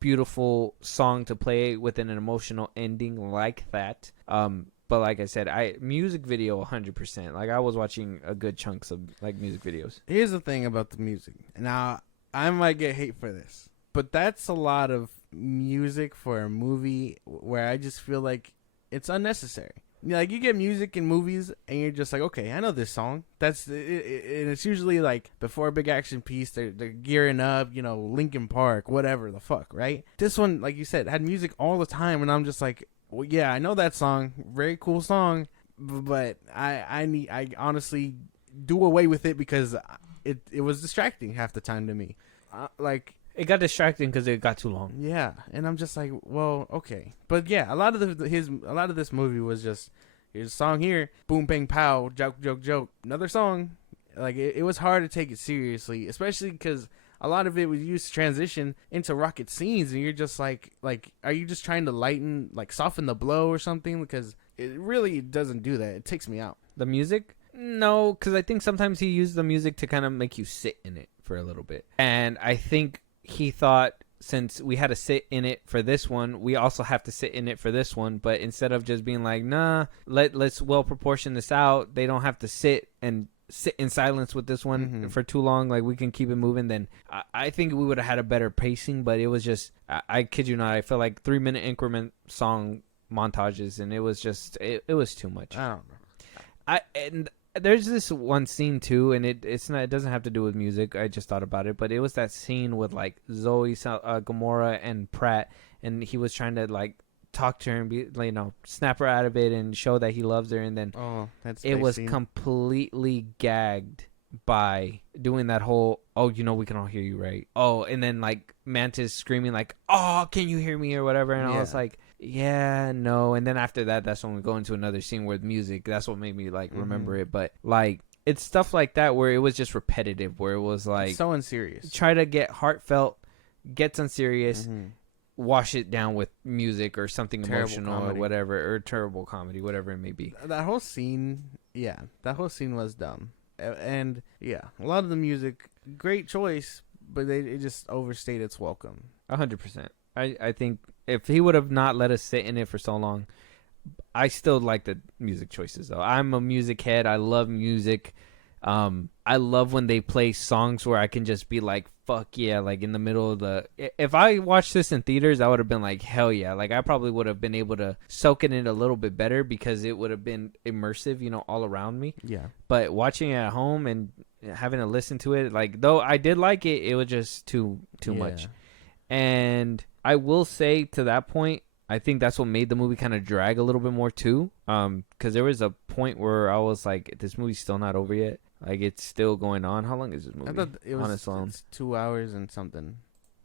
beautiful song to play with an emotional ending like that. But like I said, music video 100%. Like I was watching a good chunks of like music videos. Here's the thing about the music. Now, I might get hate for this, but that's a lot of music for a movie where I just feel like it's unnecessary. Like you get music in movies and you're just like, okay, I know this song. That's it, and it's usually like before a big action piece, they're gearing up, you know, Linkin Park, whatever the fuck, right? This one, like you said, had music all the time, and I'm just like, well, yeah, I know that song, very cool song, but I honestly do away with it because it was distracting half the time to me, like. It got distracting because it got too long. Yeah, and I'm just like, well, okay, but yeah, a lot of this movie was just here's a song here, boom, bang, pow, joke, joke, joke, another song. Like it was hard to take it seriously, especially because a lot of it was used to transition into rocket scenes, and you're just like, are you just trying to soften the blow or something? Because it really doesn't do that. It takes me out. The music? No, because I think sometimes he used the music to kind of make you sit in it for a little bit, and I think he thought since we had to sit in it for this one, we also have to sit in it for this one. But instead of just being like, nah, let's well proportion this out, they don't have to sit in silence with this one for too long. Like we can keep it moving. Then I think we would have had a better pacing. But it was just, I kid you not, I felt like 3-minute increment song montages, and it was just it was too much. I don't know. And there's this one scene too, and it doesn't have to do with music. I just thought about it, but it was that scene with like Zoe, Gamora, and Pratt, and he was trying to like talk to her and be, you know, snap her out of it and show that he loves her, and then it was completely gagged by doing that whole, oh, you know, we can all hear you, right? Oh, and then like Mantis screaming like, oh, can you hear me or whatever, and I was like, yeah, no. And then after that, that's when we go into another scene with music. That's what made me like remember it. But like it's stuff like that where it was just repetitive, where it was like so unserious. Try to get heartfelt, gets unserious, wash it down with music or something terrible emotional comedy. Or whatever, or terrible comedy, whatever it may be. That whole scene was dumb. And yeah, a lot of the music, great choice, but it just overstayed its welcome. 100%. I think if he would have not let us sit in it for so long, I still like the music choices though. I'm a music head. I love music. I love when they play songs where I can just be like, fuck yeah, like in the middle of the... If I watched this in theaters, I would have been like, hell yeah. Like I probably would have been able to soak in it a little bit better because it would have been immersive, you know, all around me. Yeah. But watching it at home and having to listen to it, like, though I did like it, it was just too much. And I will say to that point, I think that's what made the movie kind of drag a little bit more too. Because there was a point where I was like, this movie's still not over yet. Like, it's still going on. How long is this movie? I thought it was it's 2 hours and something.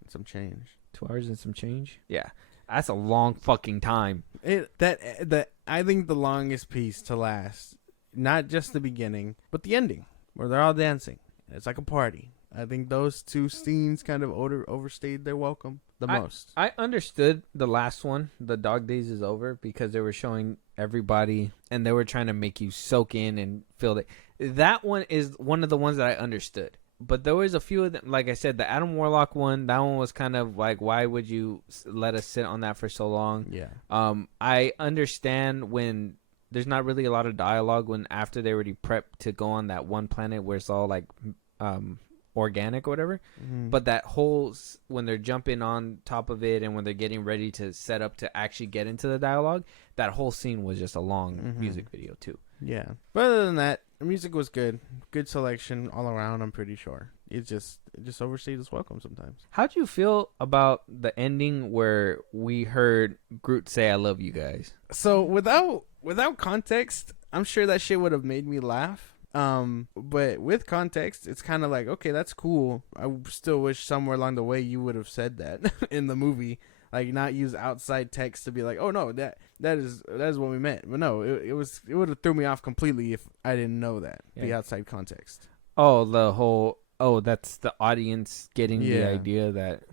Some change. 2 hours and some change? Yeah. That's a long fucking time. I think the longest piece to last, not just the beginning, but the ending, where they're all dancing. It's like a party. I think those two scenes kind of overstayed their welcome the most. I understood the last one, the Dog Days Is Over, because they were showing everybody and they were trying to make you soak in and feel it. That one is one of the ones that I understood. But there was a few of them, like I said, the Adam Warlock one, that one was kind of like, why would you let us sit on that for so long? Yeah. I understand when there's not really a lot of dialogue when after they already prepped to go on that one planet where it's all like organic or whatever. But that whole, when they're jumping on top of it and when they're getting ready to set up to actually get into the dialogue, that whole scene was just a long music video too. Yeah. But other than that, the music was good. Good selection all around, I'm pretty sure. It just overstayed its welcome sometimes. How'd you feel about the ending where we heard Groot say, I love you guys? So without context, I'm sure that shit would have made me laugh. But with context, it's kind of like, okay, that's cool. I still wish somewhere along the way you would have said that in the movie, like not use outside text to be like, oh no, that is what we meant. But no, it would have threw me off completely if I didn't know that the outside context. Oh, that's the audience getting the idea that.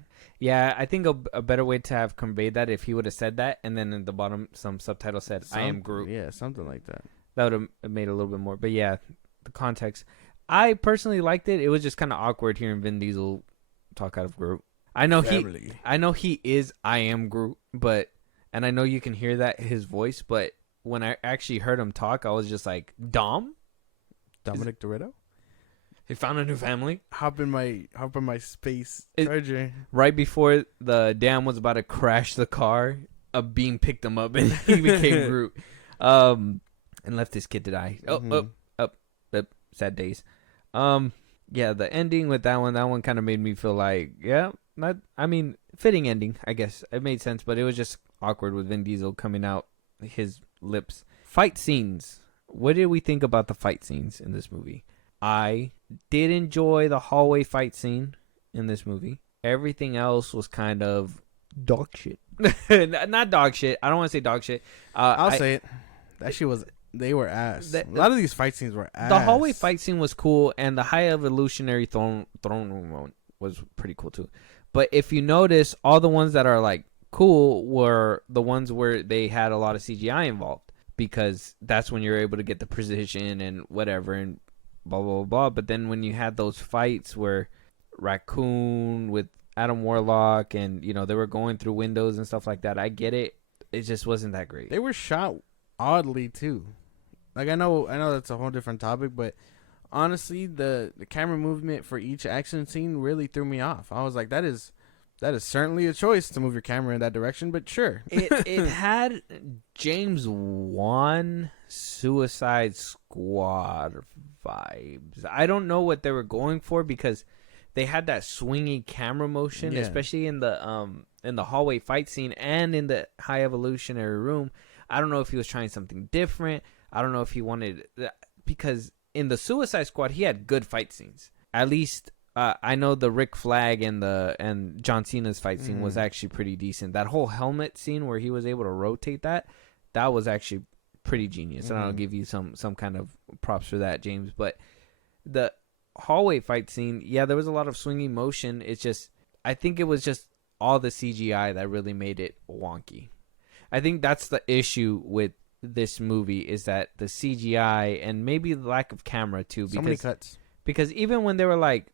Yeah, I think a better way to have conveyed that if he would have said that, and then in the bottom some subtitle said, "I am Groot." Yeah, something like that. That would have made a little bit more. But yeah, the context. I personally liked it. It was just kind of awkward hearing Vin Diesel talk out of Groot. I know he is I am Groot, and I know you can hear that his voice, but when I actually heard him talk, I was just like, Dominic Toretto? He found a new family. Hop in my space charger. Right before the dam was about to crash the car, a beam picked him up and he became Groot. And left his kid to die. Sad days. Yeah, the ending with that one kind of made me feel like, fitting ending, I guess. It made sense, but it was just awkward with Vin Diesel coming out his lips. Fight scenes. What did we think about the fight scenes in this movie? I did enjoy the hallway fight scene in this movie. Everything else was kind of dog shit. Not dog shit. I don't want to say dog shit. I'll say it. That shit was... They were ass. A lot of these fight scenes were ass. The hallway fight scene was cool, and the high evolutionary throne room one was pretty cool too. But if you notice, all the ones that are like cool were the ones where they had a lot of CGI involved, because that's when you're able to get the precision and whatever and blah blah blah. But then when you had those fights where Raccoon with Adam Warlock and they were going through windows and stuff like that, I get it. It just wasn't that great. They were shot oddly too. Like I know that's a whole different topic, but honestly, the camera movement for each action scene really threw me off. I was like, that is certainly a choice to move your camera in that direction, but sure. It had James Wan Suicide Squad vibes. I don't know what they were going for, because they had that swingy camera motion, especially in the hallway fight scene and in the high evolutionary room. I don't know if he was trying something different. I don't know if he wanted... Because in the Suicide Squad, he had good fight scenes. At least, I know the Rick Flag and John Cena's fight scene was actually pretty decent. That whole helmet scene where he was able to rotate that was actually pretty genius. And I'll give you some kind of props for that, James. But the hallway fight scene, there was a lot of swinging motion. It's just... I think it was just all the CGI that really made it wonky. I think that's the issue with this movie, is that the CGI and maybe the lack of camera too. Because, so many cuts. Because even when they were like,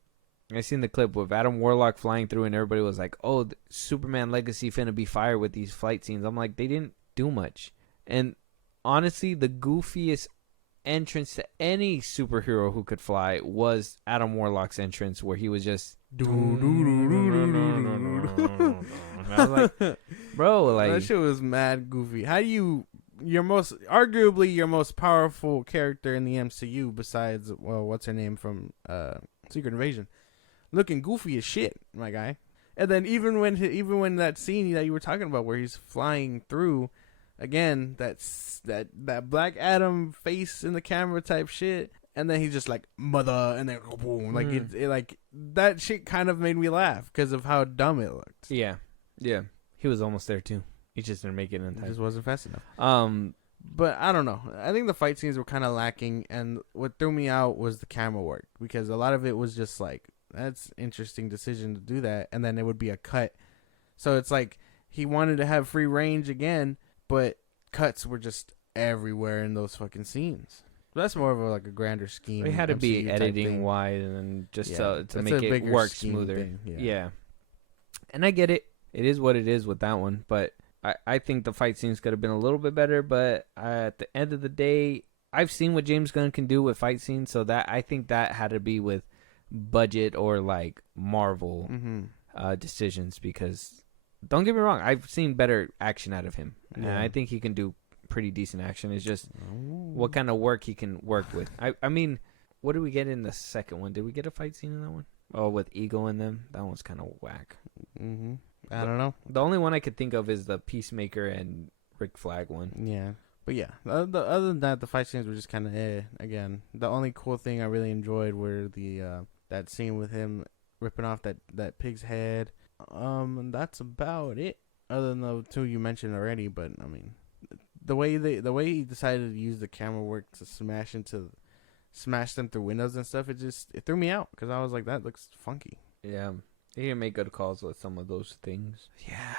I seen the clip with Adam Warlock flying through and everybody was like, oh, Superman Legacy finna be fire with these flight scenes. I'm like, they didn't do much. And honestly, the goofiest entrance to any superhero who could fly was Adam Warlock's entrance, where he was just... I was like, bro, like... That shit was mad goofy. How do you... arguably your most powerful character in the MCU besides, what's her name from Secret Invasion, looking goofy as shit, my guy. And then even when that scene that you were talking about where he's flying through, again, that Black Adam face in the camera type shit, and then he's just like, mother, and then boom, like it like that shit kind of made me laugh because of how dumb it looked. Yeah, he was almost there too. He just didn't make it in time. It just wasn't fast enough. But I don't know. I think the fight scenes were kind of lacking, and what threw me out was the camera work, because a lot of it was just like, that's an interesting decision to do that, and then it would be a cut. So it's like he wanted to have free range again, but cuts were just everywhere in those fucking scenes. But that's more of a grander scheme. It had to be editing wise, and then just to make it work smoother. Yeah. And I get it. It is what it is with that one, but I think the fight scenes could have been a little bit better. But at the end of the day, I've seen what James Gunn can do with fight scenes, so that I think that had to be with budget or like Marvel decisions. Because don't get me wrong, I've seen better action out of him, and I think he can do pretty decent action. It's just what kind of work he can work with. I mean, what did we get in the second one? Did we get a fight scene in that one? Oh, with Ego in them? That one's kind of whack. I don't know. The only one I could think of is the Peacemaker and Rick Flag one. Yeah. But yeah, other than that, the fight scenes were just kind of again, the only cool thing I really enjoyed were the that scene with him ripping off that pig's head. And that's about it. Other than the two you mentioned already, but I mean, the way he decided to use the camera work to smash them through windows and stuff, it threw me out because I was like, that looks funky. Yeah, he didn't make good calls with some of those things. Yeah,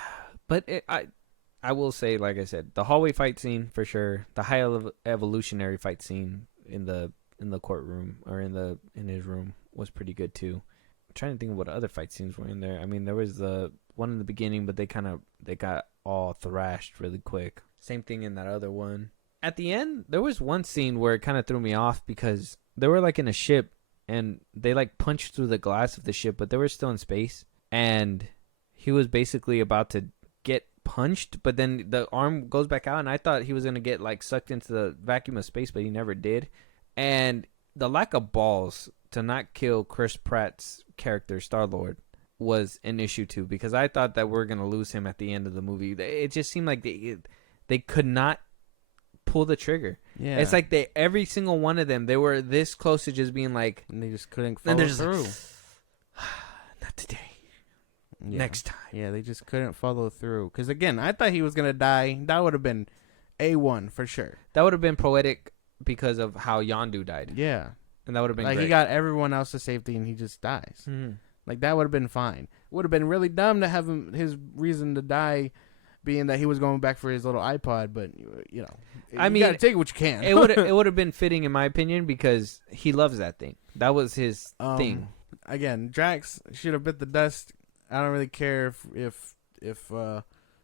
but I will say, like I said, the hallway fight scene for sure. The high evolutionary fight scene in the courtroom or in his room was pretty good too. I'm trying to think of what other fight scenes were in there. I mean, there was the one in the beginning, but they got all thrashed really quick. Same thing in that other one. At the end, there was one scene where it kind of threw me off because they were like in a ship and they like punched through the glass of the ship, but they were still in space. And he was basically about to get punched, but then the arm goes back out, and I thought he was going to get like sucked into the vacuum of space, but he never did. And the lack of balls to not kill Chris Pratt's character, Star-Lord, was an issue too, because I thought that we're going to lose him at the end of the movie. It just seemed like they could not pull the trigger. Yeah, it's like every single one of them, they were this close to just being like, and they just couldn't follow through. Like, not today. Yeah. Next time. Yeah, they just couldn't follow through. Because again, I thought he was gonna die. That would have been A1 for sure. That would have been poetic because of how Yondu died. Yeah, and that would have been like great. He got everyone else to safety, and he just dies. Mm-hmm. Like that would have been fine. Would have been really dumb to have his reason to die being that he was going back for his little iPod, but you know, I mean, you gotta take what you can. it would have been fitting in my opinion because he loves that thing. That was his thing. Again, Drax should have bit the dust. I don't really care if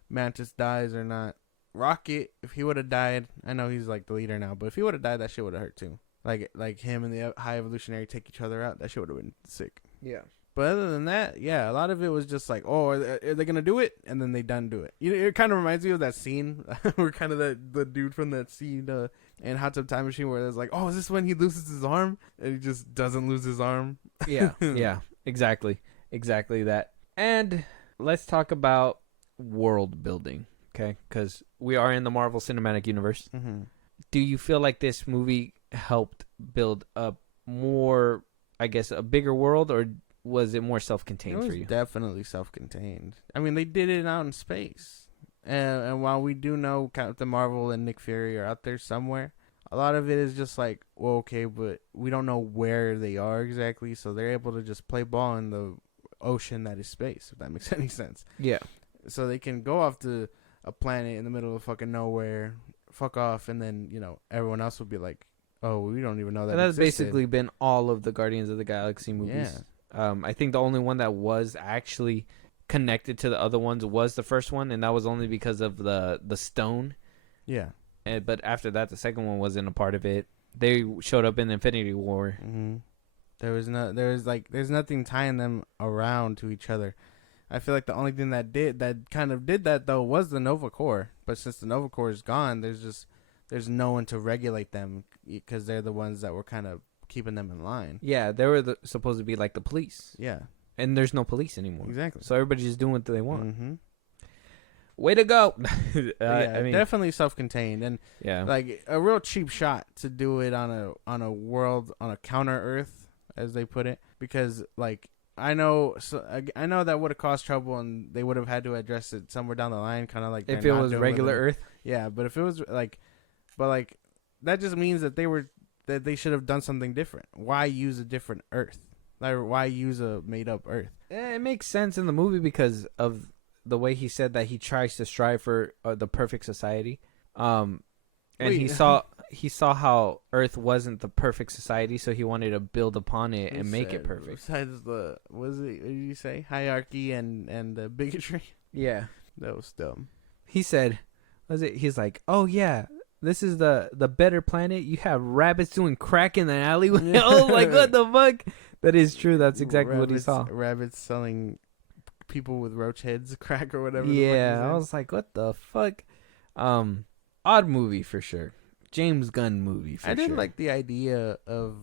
Mantis dies or not. Rocket, if he would have died, I know he's like the leader now, but if he would have died, that shit would have hurt too. Like him and the High Evolutionary take each other out. That shit would have been sick. Yeah. But other than that, yeah, a lot of it was just like, oh, are they gonna do it? And then they done do it. It kind of reminds me of that scene where kind of the dude from that scene in Hot Tub Time Machine where it's like, oh, is this when he loses his arm? And he just doesn't lose his arm. Yeah, yeah, exactly that. And let's talk about world building, okay? Because we are in the Marvel Cinematic Universe. Mm-hmm. Do you feel like this movie helped build up more, I guess, a bigger world, or was it more self-contained for you? Definitely self-contained. I mean, they did it out in space. And while we do know Captain Marvel and Nick Fury are out there somewhere, a lot of it is just like, well, okay, but we don't know where they are exactly, so they're able to just play ball in the ocean that is space, if that makes any sense. Yeah. So they can go off to a planet in the middle of fucking nowhere, fuck off, and then, you know, everyone else will be like, oh, we don't even know that That's existed. basically been all of the Guardians of the Galaxy movies. Yeah. I think the only one that was actually connected to the other ones was the first one, and that was only because of the stone. Yeah. But after that, the second one wasn't a part of it. They showed up in Infinity War. Mm-hmm. There's nothing tying them around to each other. I feel like the only thing that kind of did that though was the Nova Corps. But since the Nova Corps is gone, there's no one to regulate them because they're the ones that were kind of keeping them in line. Yeah, they were supposed to be like the police. Yeah. And there's no police anymore. Exactly. So everybody's just doing what they want. Mm-hmm. Way to go. Yeah, I mean, definitely self-contained and yeah, like a real cheap shot to do it on a world, on a counter Earth, as they put it, because like I know that would have caused trouble and they would have had to address it somewhere down the line, kind of like if it was regular Earth. Yeah, but if it was like that just means that they should have done something different. Why use a different Earth? Like, why use a made up Earth? It makes sense in the movie because of the way he said that he tries to strive for the perfect society. And he saw how Earth wasn't the perfect society, so he wanted to build upon it and make it perfect. Besides what did you say? Hierarchy and the bigotry? Yeah. That was dumb. He said, he's like, oh yeah, this is the better planet. You have rabbits doing crack in the alleyway. Oh, like, what the fuck? That is true. That's exactly what he saw. Rabbits selling people with roach heads crack or whatever. Yeah, I was like, what the fuck? Odd movie for sure. James Gunn movie for sure. I didn't like the idea of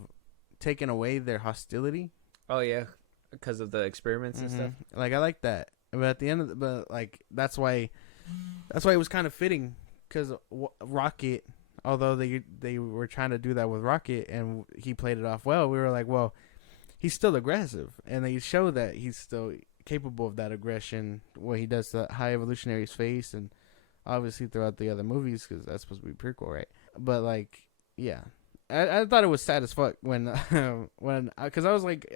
taking away their hostility. Oh yeah, because of the experiments and stuff. Like, I like that, but at the end of but like that's why it was kind of fitting because Rocket, although they were trying to do that with Rocket and he played it off well, we were like, well, he's still aggressive, and they show that he's still capable of that aggression when he does the High Evolutionary's face, and obviously throughout the other movies, because that's supposed to be prequel, right? But like, yeah, I thought it was sad as fuck when because I was like,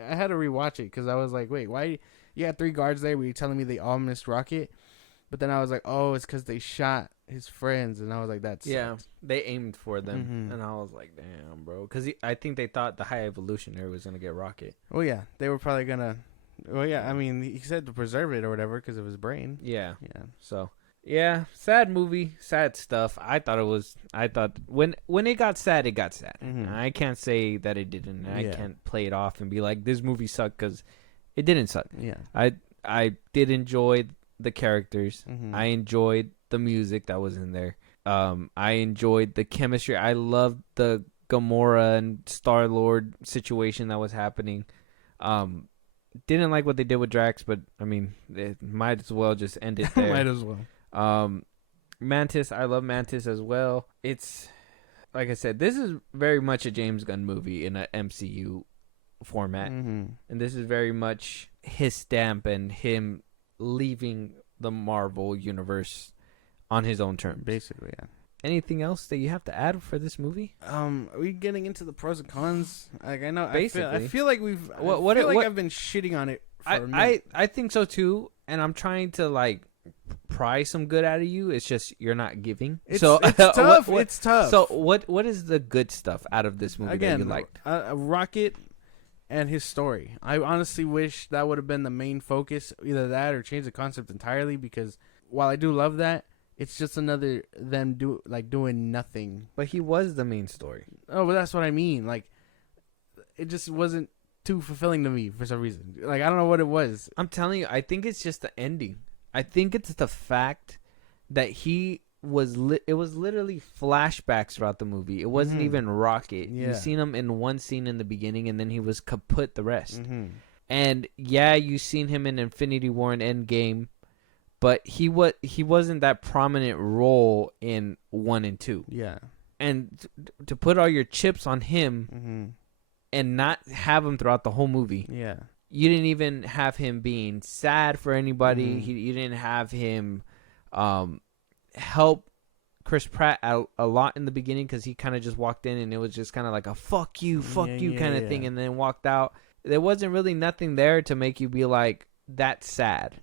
I had to rewatch it because I was like, wait, why you had 3 guards there? Were you telling me they all missed Rocket? But then I was like, oh, it's because they shot his friends, and I was like, that's they aimed for them, and I was like, damn, bro, because I think they thought the High Evolutionary was gonna get Rocket. Oh yeah, they were probably gonna. Well, yeah, I mean, he said to preserve it or whatever because of his brain. Yeah. So. Yeah, sad movie, sad stuff. I thought when it got sad, it got sad. I can't say that it didn't. I can't play it off and be like, this movie sucked, because it didn't suck. Yeah. I did enjoy the characters. I enjoyed the music that was in there. I enjoyed the chemistry. I loved the Gamora and Star-Lord situation that was happening. Didn't like what they did with Drax, but I mean, it might as well just end it there. Might as well. Mantis, I love Mantis as well. It's like I said, this is very much a James Gunn movie in an MCU format, and this is very much his stamp and him leaving the Marvel universe on his own terms. Basically, yeah. Anything else that you have to add for this movie? Are we getting into the pros and cons? Like, I know, Basically. I feel like we've. I've been shitting on it. For a minute. I think so too, and I'm trying to like pry some good out of you. It's just you're not giving. It's tough. It's tough. So what is the good stuff out of this movie that you liked? Rocket and his story. I honestly wish that would have been the main focus, either that or change the concept entirely. Because while I do love that, it's just another them doing nothing. But he was the main story. Oh, but that's what I mean. Like, it just wasn't too fulfilling to me for some reason. Like, I don't know what it was. I'm telling you, I think it's just the ending. I think it's the fact that he was it was literally flashbacks throughout the movie. It wasn't even Rocket. Yeah. You seen him in one scene in the beginning, and then he was kaput the rest. And yeah, you seen him in Infinity War and Endgame, but he wasn't that prominent role in 1 and 2. Yeah. And to put all your chips on him and not have him throughout the whole movie. Yeah. You didn't even have him being sad for anybody. You didn't have him help Chris Pratt out a lot in the beginning, because he kind of just walked in and it was just kind of like a fuck you kind of thing, and then walked out. There wasn't really nothing there to make you be like, that's sad.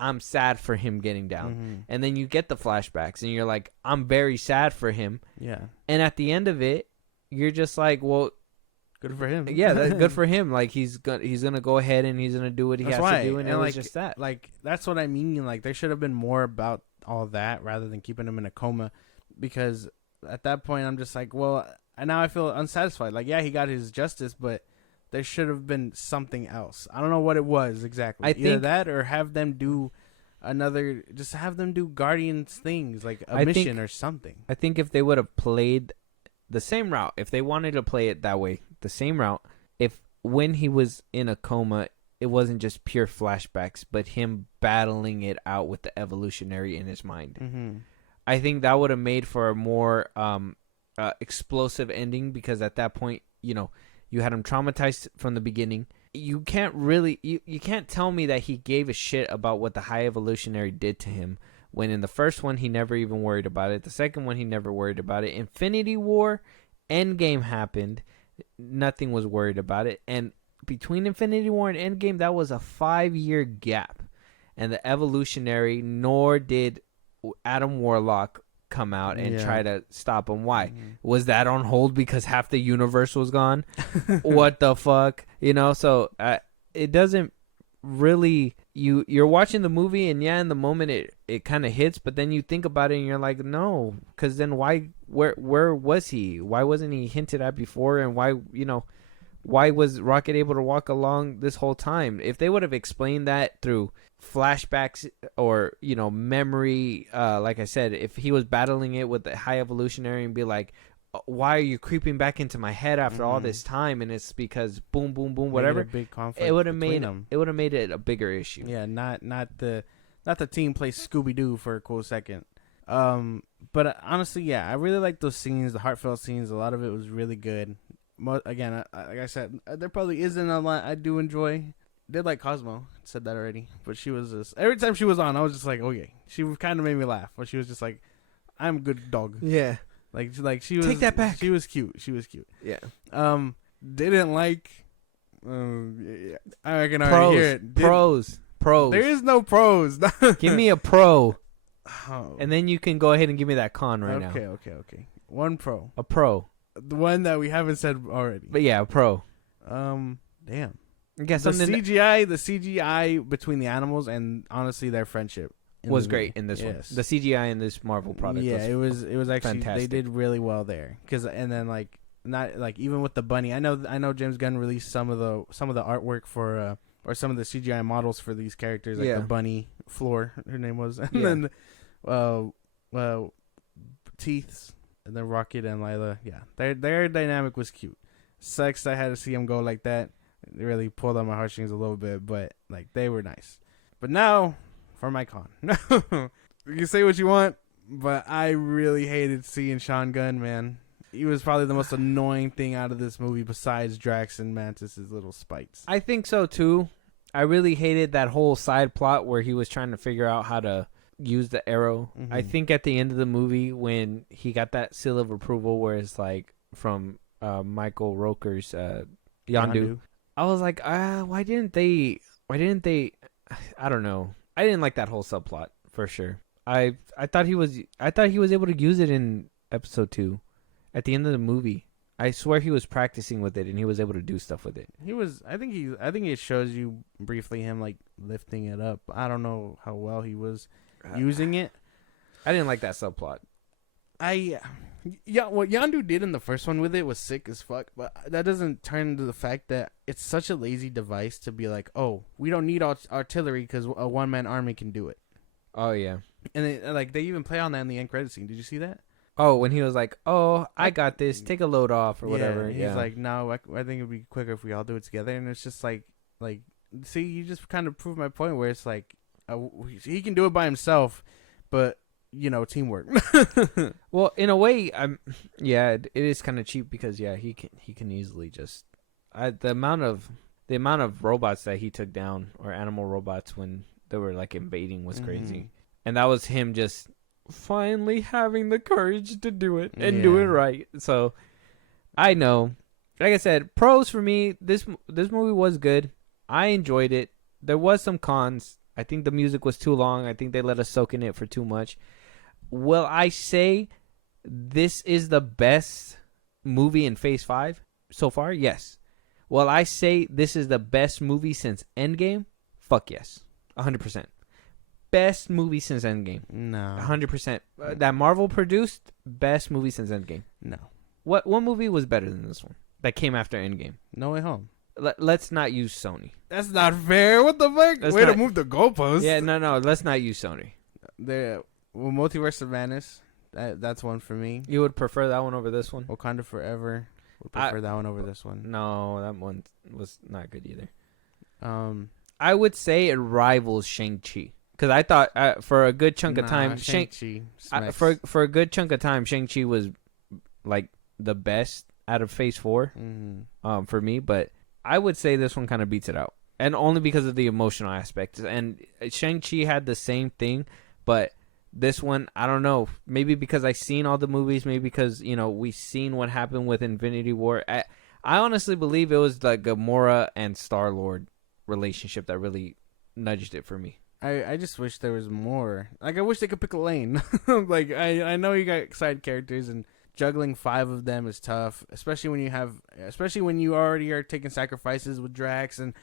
I'm sad for him getting down. And then you get the flashbacks and you're like, I'm very sad for him. Yeah. And at the end of it, you're just like, well, good for him. Yeah, that's good for him. Like, he's gonna go ahead and he's gonna do what he has to do, and it was just that. Like, that's what I mean. Like, there should have been more about all that rather than keeping him in a coma, because at that point I'm just like, well, and now I feel unsatisfied. Like, yeah, he got his justice, but there should have been something else. I don't know what it was exactly. Either that or have them do just have them do Guardians things, like a mission or something. I think if they would have played the same route, if they wanted to play it that way, the same route, if when he was in a coma, it wasn't just pure flashbacks, but him battling it out with the evolutionary in his mind. I think that would have made for a more explosive ending, because at that point, you had him traumatized from the beginning. You can't really, you can't tell me that he gave a shit about what the High Evolutionary did to him, when in the first one he never even worried about it. The second one he never worried about it. Infinity War, Endgame happened, nothing was worried about it. And between Infinity War and Endgame, that was a 5-year gap. And the Evolutionary, nor did Adam Warlock come out and try to stop him. Why? Was that on hold because half the universe was gone? What the fuck? So it doesn't really, you're watching the movie, and in the moment it kind of hits, but then you think about it and you're like, no, because then where was he? Why wasn't he hinted at before? And why was Rocket able to walk along this whole time? If they would have explained that through flashbacks or memory, like I said, if he was battling it with the High Evolutionary and be like, why are you creeping back into my head after all this time? And it's because boom, boom, boom, whatever. A big conflict. It would have made it a bigger issue. Yeah, not the team play Scooby Doo for a cool second. But honestly, yeah, I really like those scenes, the heartfelt scenes. A lot of it was really good. Again, like I said, there probably isn't a lot I do enjoy. Did like Cosmo, said that already, but she was just every time she was on, I was just like, okay. She kind of made me laugh, but she was just like, "I'm a good dog." Yeah. Like she was. Take that back. She was cute. She was cute. Yeah. Didn't like. Yeah, I can already hear it. Pros. There is no pros. Give me a pro, Oh. and then you can go ahead and give me that con right now. Okay. One pro. A pro. The one that we haven't said already. But yeah, a pro. Damn. I guess The something CGI between the animals and honestly their friendship was great in this one. The CGI in this Marvel product. Yeah, it was actually fantastic. they did really well there. And then like not like even with the bunny. I know James Gunn released some of the artwork for or some of the CGI models for these characters, like the bunny, Floor, her name was, and then Teeths, and then Rocket and Lila. Yeah, their dynamic was cute. Sucks I had to see them go like that. It really pulled on my heartstrings a little bit, but like they were nice. But now for my con. You can say what you want, but I really hated seeing Sean Gunn, man. He was probably the most annoying thing out of this movie besides Drax and Mantis's little spites. I think so too. I really hated that whole side plot where he was trying to figure out how to use the arrow. Mm-hmm. I think at the end of the movie when he got that seal of approval where it's like from Michael Rooker's Yondu. I was like, why didn't they I don't know. I didn't like that whole subplot for sure. I thought he was able to use it in episode 2 at the end of the movie. I swear he was practicing with it and he was able to do stuff with it. I think it shows you briefly him like lifting it up. I don't know how well he was using it. I didn't like that subplot. What Yondu did in the first one with it was sick as fuck, but that doesn't turn to the fact that it's such a lazy device to be like, oh, we don't need artillery because a one-man army can do it. Oh, yeah. And they even play on that in the end credit scene. Did you see that? Oh, when he was like, oh, I got this, take a load off or whatever. He's like, no, I think it'd be quicker if we all do it together. And it's just like, see, you just kind of proved my point where it's like, he can do it by himself, but teamwork. Well, in a way, it is kind of cheap because he can easily just the amount of robots that he took down, or animal robots, when they were like invading was crazy. And that was him just finally having the courage to do it and do it right. So I know, like I said, pros for me, this movie was good. I enjoyed it. There was some cons. I think the music was too long. I think they let us soak in it for too much. Will I say this is the best movie in Phase 5 so far? Yes. Will I say this is the best movie since Endgame? Fuck yes. 100%. Best movie since Endgame. No. 100%. That Marvel produced, best movie since Endgame. No. What movie was better than this one that came after Endgame? No Way Home. Let's not use Sony. That's not fair. What the fuck? Way to move the goalposts. Yeah, no. Let's not use Sony. Multiverse of Madness. That's one for me. You would prefer that one over this one? Wakanda Forever. Would prefer that one over this one. No, that one was not good either. I would say it rivals Shang-Chi. Because I thought for a good chunk of time, Shang-Chi for a good chunk of time, Shang-Chi was like the best out of Phase 4 for me. But I would say this one kind of beats it out. And only because of the emotional aspect. And Shang-Chi had the same thing, but this one, I don't know. Maybe because I've seen all the movies. Maybe because, we've seen what happened with Infinity War. I honestly believe it was the Gamora and Star-Lord relationship that really nudged it for me. I just wish there was more. Like, I wish they could pick a lane. Like, I know you got side characters, and juggling 5 of them is tough, especially when you already are taking sacrifices with Drax and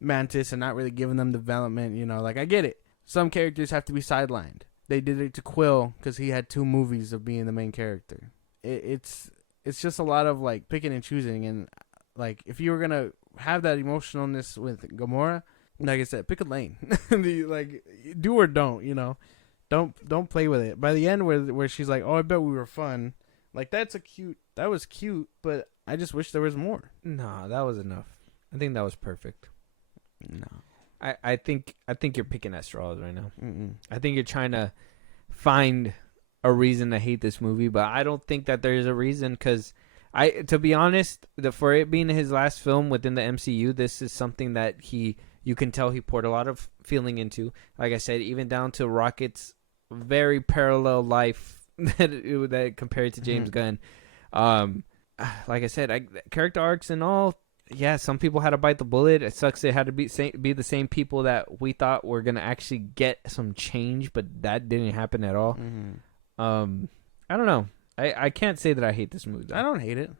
Mantis and not really giving them development. Like, I get it. Some characters have to be sidelined. They did it to Quill because he had 2 movies of being the main character. It's just a lot of like picking and choosing, and like if you were gonna have that emotionalness with Gamora, like I said, pick a lane. Like, do or don't. Don't play with it. By the end, where she's like, "Oh, I bet we were fun." Like, that was cute, but I just wish there was more. No, that was enough. I think that was perfect. No. I think you're picking at straws right now. I think you're trying to find a reason to hate this movie, but I don't think that there's a reason because to be honest, for it being his last film within the MCU, this is something that you can tell he poured a lot of feeling into. Like I said, even down to Rocket's very parallel life that compared to James Gunn. Like I said, character arcs and all. Yeah, some people had to bite the bullet. It sucks it had to be the same people that we thought were gonna actually get some change, but that didn't happen at all. I don't know. I can't say that I hate this movie, though. I don't hate it.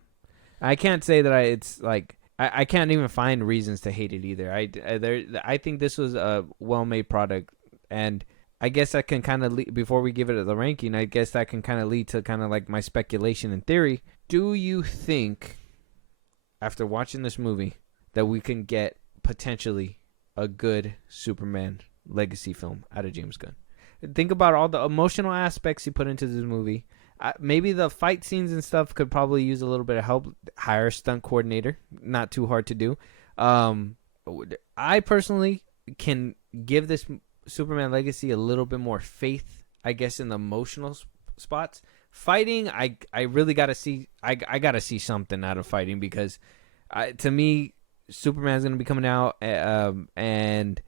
I can't say that it's like I can't even find reasons to hate it either. I think this was a well-made product, and I guess that can kind of before we give it the ranking, I guess that can kind of lead to kind of like my speculation and theory. Do you think, after watching this movie, that we can get potentially a good Superman legacy film out of James Gunn? Think about all the emotional aspects he put into this movie. Maybe the fight scenes and stuff could probably use a little bit of help. Hire a stunt coordinator. Not too hard to do. I personally can give this Superman legacy a little bit more faith, I guess, in the emotional spots. Fighting, I really got to see. I got to see something out of fighting because to me, Superman's going to be coming out and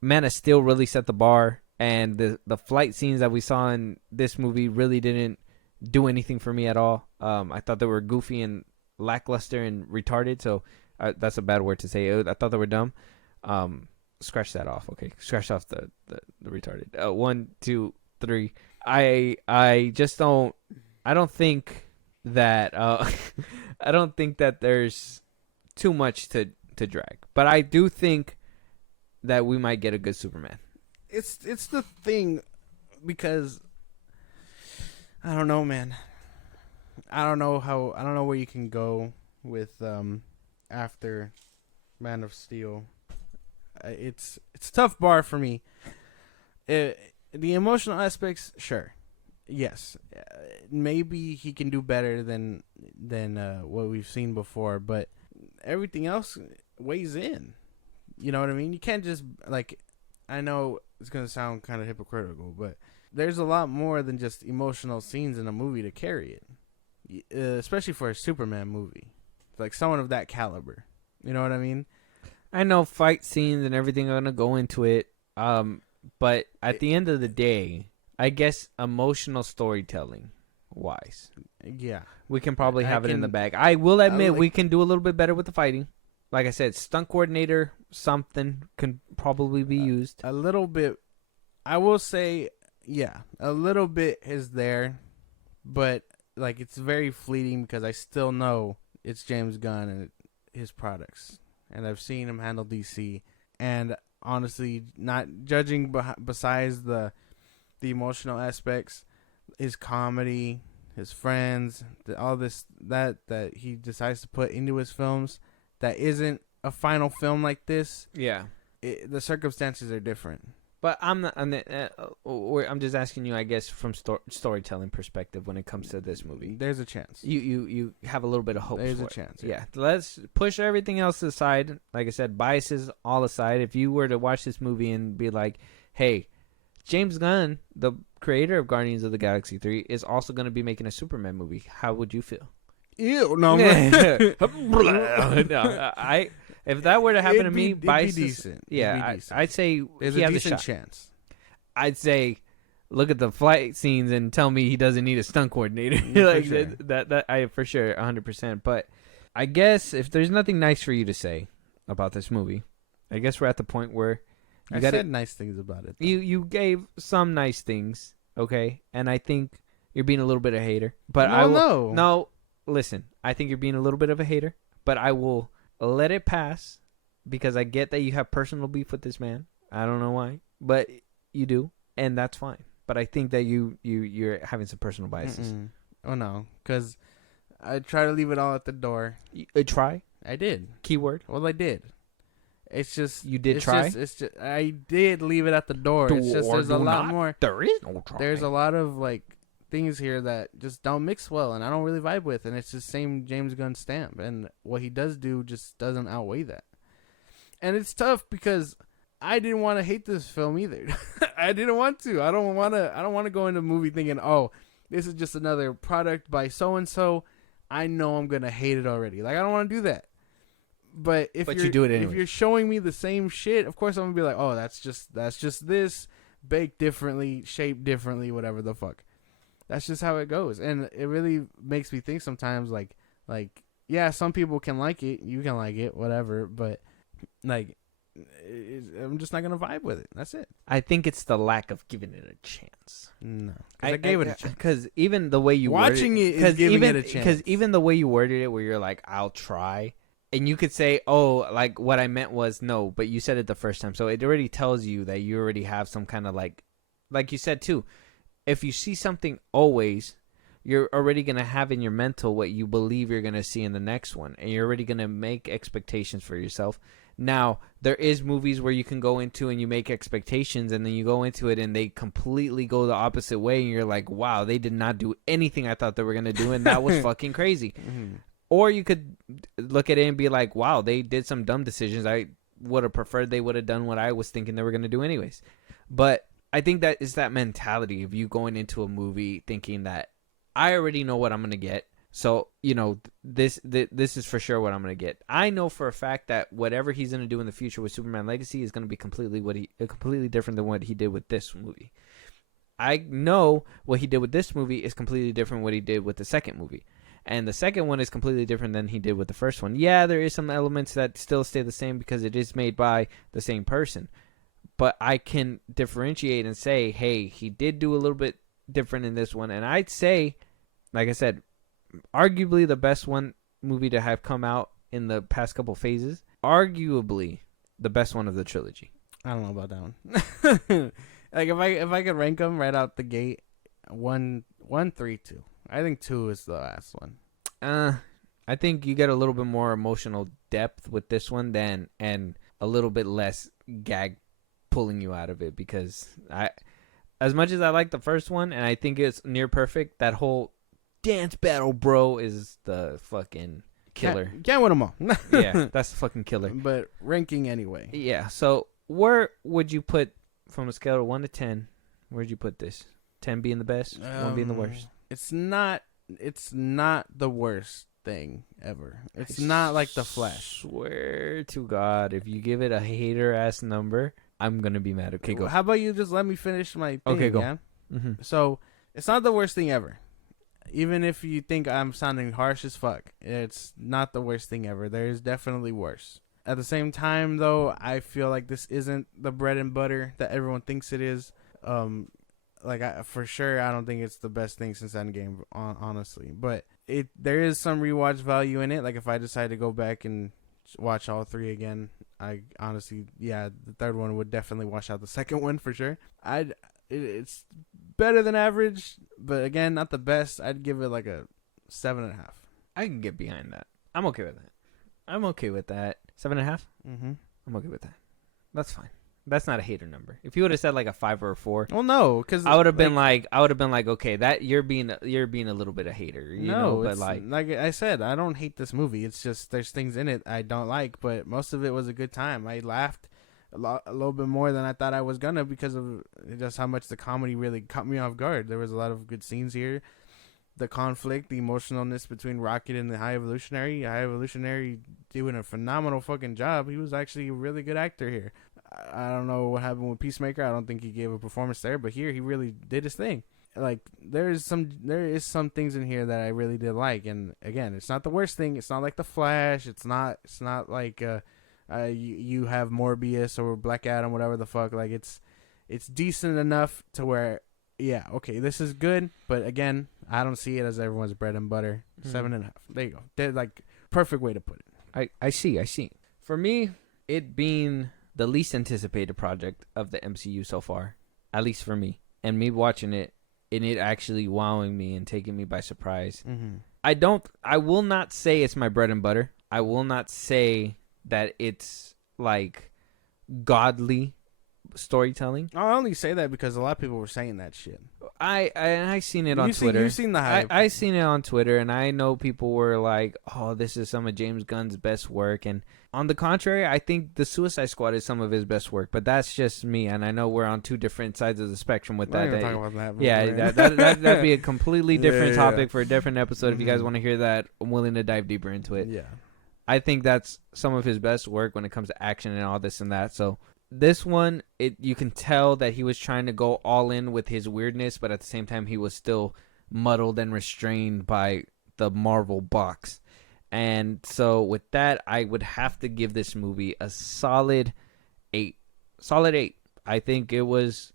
Man of Steel really set the bar. And the flight scenes that we saw in this movie really didn't do anything for me at all. I thought they were goofy and lackluster and retarded. So that's a bad word to say. I thought they were dumb. Scratch that off. Okay, scratch off the retarded. 1, 2, 3. I just don't. I don't think that. I don't think that there's too much to drag. But I do think that we might get a good Superman. It's the thing because I don't know, man. I don't know where you can go with after Man of Steel. It's a tough bar for me. The emotional aspects, sure, yes, maybe he can do better than what we've seen before, but everything else weighs in. You know what I mean? You can't just like. I know it's going to sound kind of hypocritical, but there's a lot more than just emotional scenes in a movie to carry it, especially for a Superman movie. Like someone of that caliber. You know what I mean? I know fight scenes and everything are going to go into it, but at the end of the day, I guess emotional storytelling wise, yeah, we can probably have it in the bag. I will admit we can do a little bit better with the fighting. Like I said, stunt coordinator, something can probably be used. A little bit. I will say, yeah, a little bit is there, but like it's very fleeting because I still know it's James Gunn and his products, and I've seen him handle DC. And honestly, not judging besides the emotional aspects, his comedy, his friends, all this that he decides to put into his films. That isn't a final film like this. Yeah, the circumstances are different. But I'm just asking you, I guess, from storytelling perspective when it comes to this movie. There's a chance. You have a little bit of hope. There's a chance. Yeah. Let's push everything else aside. Like I said, biases all aside. If you were to watch this movie and be like, hey, James Gunn, the creator of Guardians of the Galaxy 3, is also going to be making a Superman movie, how would you feel? Ew, no. If that were to happen to me, it'd biases, be decent. Yeah, I'd say there's he a has decent a shot. chance. I'd say, look at the flight scenes and tell me he doesn't need a stunt coordinator. Like sure. that I for sure 100%. But I guess if there's nothing nice for you to say about this movie, I guess we're at the point where I said nice things about it. You gave some nice things, okay, and I think you're being a little bit of a hater. But No. Listen, I think you're being a little bit of a hater, but I will let it pass because I get that you have personal beef with this man. I don't know why, but you do, and that's fine. But I think that you're having some personal biases. Oh no, because I try to leave it all at the door. Try? I did. Keyword? Well, I did. It's just you did try. It's just I did leave it at the door. It's just there's a lot more. There is no try. There's a lot of like things here that just don't mix well, and I don't really vibe with, and it's the same James Gunn stamp, and what he does do just doesn't outweigh that. And it's tough because I didn't want to hate this film either. I didn't want to. I don't want to go into a movie thinking, oh, this is just another product by so and so, I know I'm gonna hate it already. Like I don't want to do that. But if you do it anyway. If you're showing me the same shit, of course I'm gonna be like, oh, that's just this, baked differently, shaped differently, whatever the fuck. That's just how it goes, and it really makes me think sometimes, like yeah, some people can like it, you can like it, whatever, but like I'm just not gonna vibe with it. That's it. I think it's the lack of giving it a chance. No, I gave it a chance. Because even the way you watching worded it is giving it a chance. Because even the way you worded it, where you're like, "I'll try," and you could say, "Oh, like what I meant was no," but you said it the first time, so it already tells you that you already have some kind of like you said too. If you see something always, you're already going to have in your mental what you believe you're going to see in the next one. And you're already going to make expectations for yourself. Now, there is movies where you can go into and you make expectations and then you go into it and they completely go the opposite way. And you're like, wow, they did not do anything I thought they were going to do. And that was fucking crazy. Mm-hmm. Or you could look at it and be like, wow, they did some dumb decisions. I would have preferred they would have done what I was thinking they were going to do anyways. But I think that is that mentality of you going into a movie thinking that I already know what I'm going to get. So, you know, this is for sure what I'm going to get. I know for a fact that whatever he's going to do in the future with Superman Legacy is going to be completely different than what he did with this movie. I know what he did with this movie is completely different than what he did with the second movie. And the second one is completely different than he did with the first one. Yeah, there is some elements that still stay the same because it is made by the same person. But I can differentiate and say, hey, he did do a little bit different in this one. And I'd say, like I said, arguably the best movie to have come out in the past couple phases. Arguably the best one of the trilogy. I don't know about that one. Like if I could rank them right out the gate, 1, 3, 2. I think 2 is the last one. I think you get a little bit more emotional depth with this one and a little bit less gag pulling you out of it, because as much as I like the first one and I think it's near perfect, that whole dance battle, bro, is the fucking killer. Can't win them all. Yeah, that's the fucking killer. But ranking anyway. Yeah, so where would you put, from a scale of 1 to 10, where'd you put this? 10 being the best, 1 being the worst? It's not the worst thing ever. It's not like The Flash. Swear to God, if you give it a hater-ass number, I'm going to be mad. Okay, go. How about you just let me finish my thing, okay, go. Yeah? Mm-hmm. So, it's not the worst thing ever. Even if you think I'm sounding harsh as fuck, it's not the worst thing ever. There is definitely worse. At the same time, though, I feel like this isn't the bread and butter that everyone thinks it is. For sure, I don't think it's the best thing since Endgame, honestly. But there is some rewatch value in it. Like, if I decide to go back and watch all 3 again, I honestly, yeah, the third one would definitely wash out the second one for sure. It's better than average, but again, not the best. I'd give it like a 7.5. I can get behind that. I'm okay with that. 7.5? Mm-hmm. I'm okay with that. That's fine. That's not a hater number. If you would have said like a 5 or a 4, well, no, because I would have been like, okay, that you're being a little bit a hater, you know. But like I said, I don't hate this movie. It's just there's things in it I don't like, but most of it was a good time. I laughed a little bit more than I thought I was gonna because of just how much the comedy really caught me off guard. There was a lot of good scenes here. The conflict, the emotionalness between Rocket and the High Evolutionary doing a phenomenal fucking job. He was actually a really good actor here. I don't know what happened with Peacemaker. I don't think he gave a performance there, but here he really did his thing. Like there is some things in here that I really did like, and again, it's not the worst thing. It's not like The Flash. It's not like you have Morbius or Black Adam, whatever the fuck. Like it's decent enough to where, yeah, okay, this is good, but again, I don't see it as everyone's bread and butter. 7.5. There you go. They're like perfect way to put it. I see. For me, it being the least anticipated project of the MCU so far, at least for me, and me watching it and it actually wowing me and taking me by surprise. Mm-hmm. I will not say it's my bread and butter. I will not say that it's like godly storytelling. I only say that because a lot of people were saying that shit. I seen it on Twitter. You've seen the hype. I seen it on Twitter, and I know people were like, "Oh, this is some of James Gunn's best work." And on the contrary, I think The Suicide Squad is some of his best work. But that's just me, and I know we're on two different sides of the spectrum with that. That'd be a completely different topic for a different episode. If you guys want to hear that, I'm willing to dive deeper into it. Yeah, I think that's some of his best work when it comes to action and all this and that. So this one, you can tell that he was trying to go all in with his weirdness, but at the same time, he was still muddled and restrained by the Marvel box. And so with that, I would have to give this movie a solid 8. Solid 8. I think it was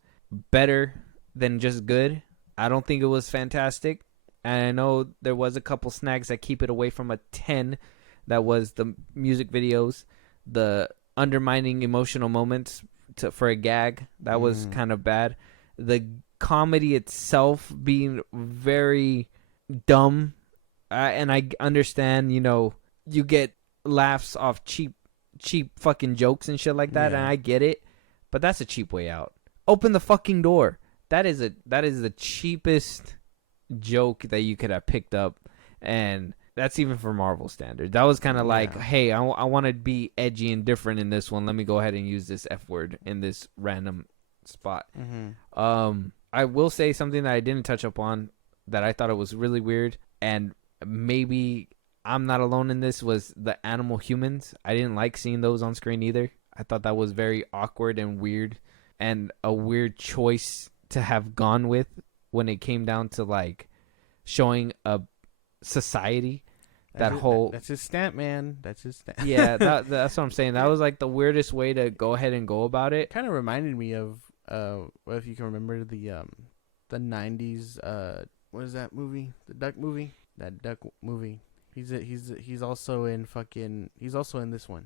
better than just good. I don't think it was fantastic. And I know there was a couple snags that keep it away from a 10. That was the music videos, the undermining emotional moments for a gag. That was kind of bad. The comedy itself being very dumb. And I understand, you get laughs off cheap fucking jokes and shit like that. And I get it. But that's a cheap way out. Open the fucking door. That is the cheapest joke that you could have picked up. And that's even for Marvel standards. That was kind of like, hey, I want to be edgy and different in this one. Let me go ahead and use this F word in this random spot. I will say something that I didn't touch upon that I thought it was really weird, and maybe I'm not alone in this, was the animal humans. I didn't like seeing those on screen either. I thought that was very awkward and weird, and a weird choice to have gone with when it came down to like showing a society. That's his stamp, man. That's his stamp. Yeah, that's what I'm saying. That was like the weirdest way to go ahead and go about it. Kind of reminded me of if you can remember the 90s what is that movie? The duck movie? That duck movie. He's also in this one.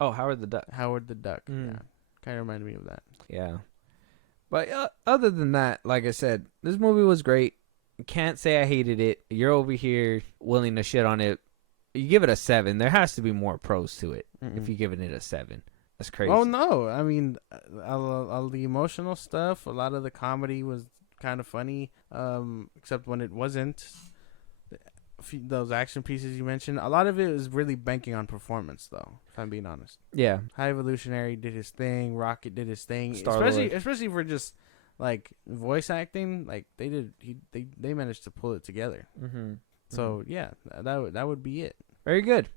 Oh, Howard the Duck. Howard the Duck. Yeah. Kind of reminded me of that. Yeah. But other than that, like I said, this movie was great. Can't say I hated it. You're over here willing to shit on it. You give it a 7. There has to be more pros to it. If you're giving it a 7, that's crazy. Oh no! I mean, all the emotional stuff. A lot of the comedy was kind of funny, except when it wasn't. Those action pieces you mentioned, a lot of it was really banking on performance, though. If I'm being honest. Yeah. High Evolutionary did his thing. Rocket did his thing. Star-Lord. Especially for just like voice acting, like they managed to pull it together. So yeah, that would be it. Very good.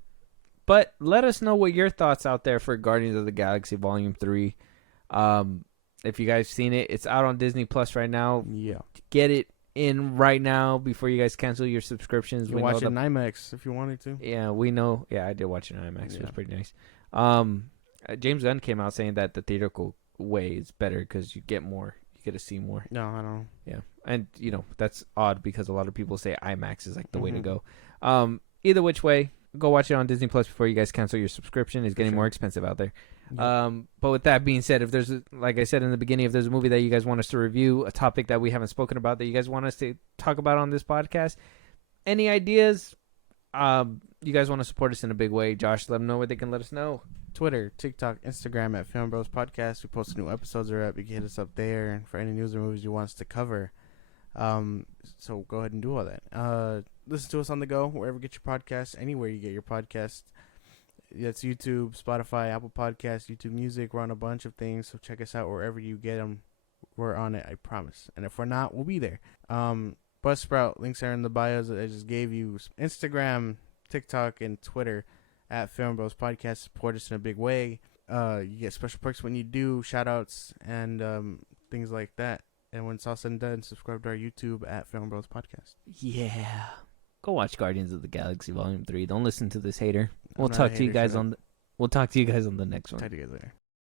But let us know what your thoughts out there for Guardians of the Galaxy Volume 3. If you guys seen it, it's out on Disney Plus right now. Yeah, get it in right now before you guys cancel your subscriptions. You can watch it in IMAX if you wanted to. Yeah, we know. Yeah, I did watch it in IMAX. It was pretty nice. James Gunn came out saying that the theatrical way is better because you get more. You get to see more. No, I don't. Yeah, and that's odd because a lot of people say IMAX is like the way to go. Either which way, go watch it on Disney Plus before you guys cancel your subscription. It's getting more expensive out there. Yeah. But with that being said, if there's like I said in the beginning, if there's a movie that you guys want us to review, a topic that we haven't spoken about that you guys want us to talk about on this podcast, any ideas, you guys want to support us in a big way, Josh, let them know where they can let us know. Twitter, TikTok, Instagram at FilmBros Podcast. We post new episodes are up. You can hit us up there for any news or movies you want us to cover. So go ahead and do all that. Listen to us on the go, wherever you get your podcasts, anywhere you get your podcasts. That's YouTube, Spotify, Apple Podcasts, YouTube Music. We're on a bunch of things, so check us out wherever you get them. We're on it, I promise. And if we're not, we'll be there. Buzzsprout, links are in the bios that I just gave you. Instagram, TikTok, and Twitter at FilmBros Podcast. Support us in a big way. You get special perks when you do, shout-outs, and things like that. And when it's all said and done, subscribe to our YouTube at FilmBros Podcast. Yeah. Go watch Guardians of the Galaxy Volume 3. Don't listen to this hater. We'll talk to you guys on the next one. Talk to you guys on the next one.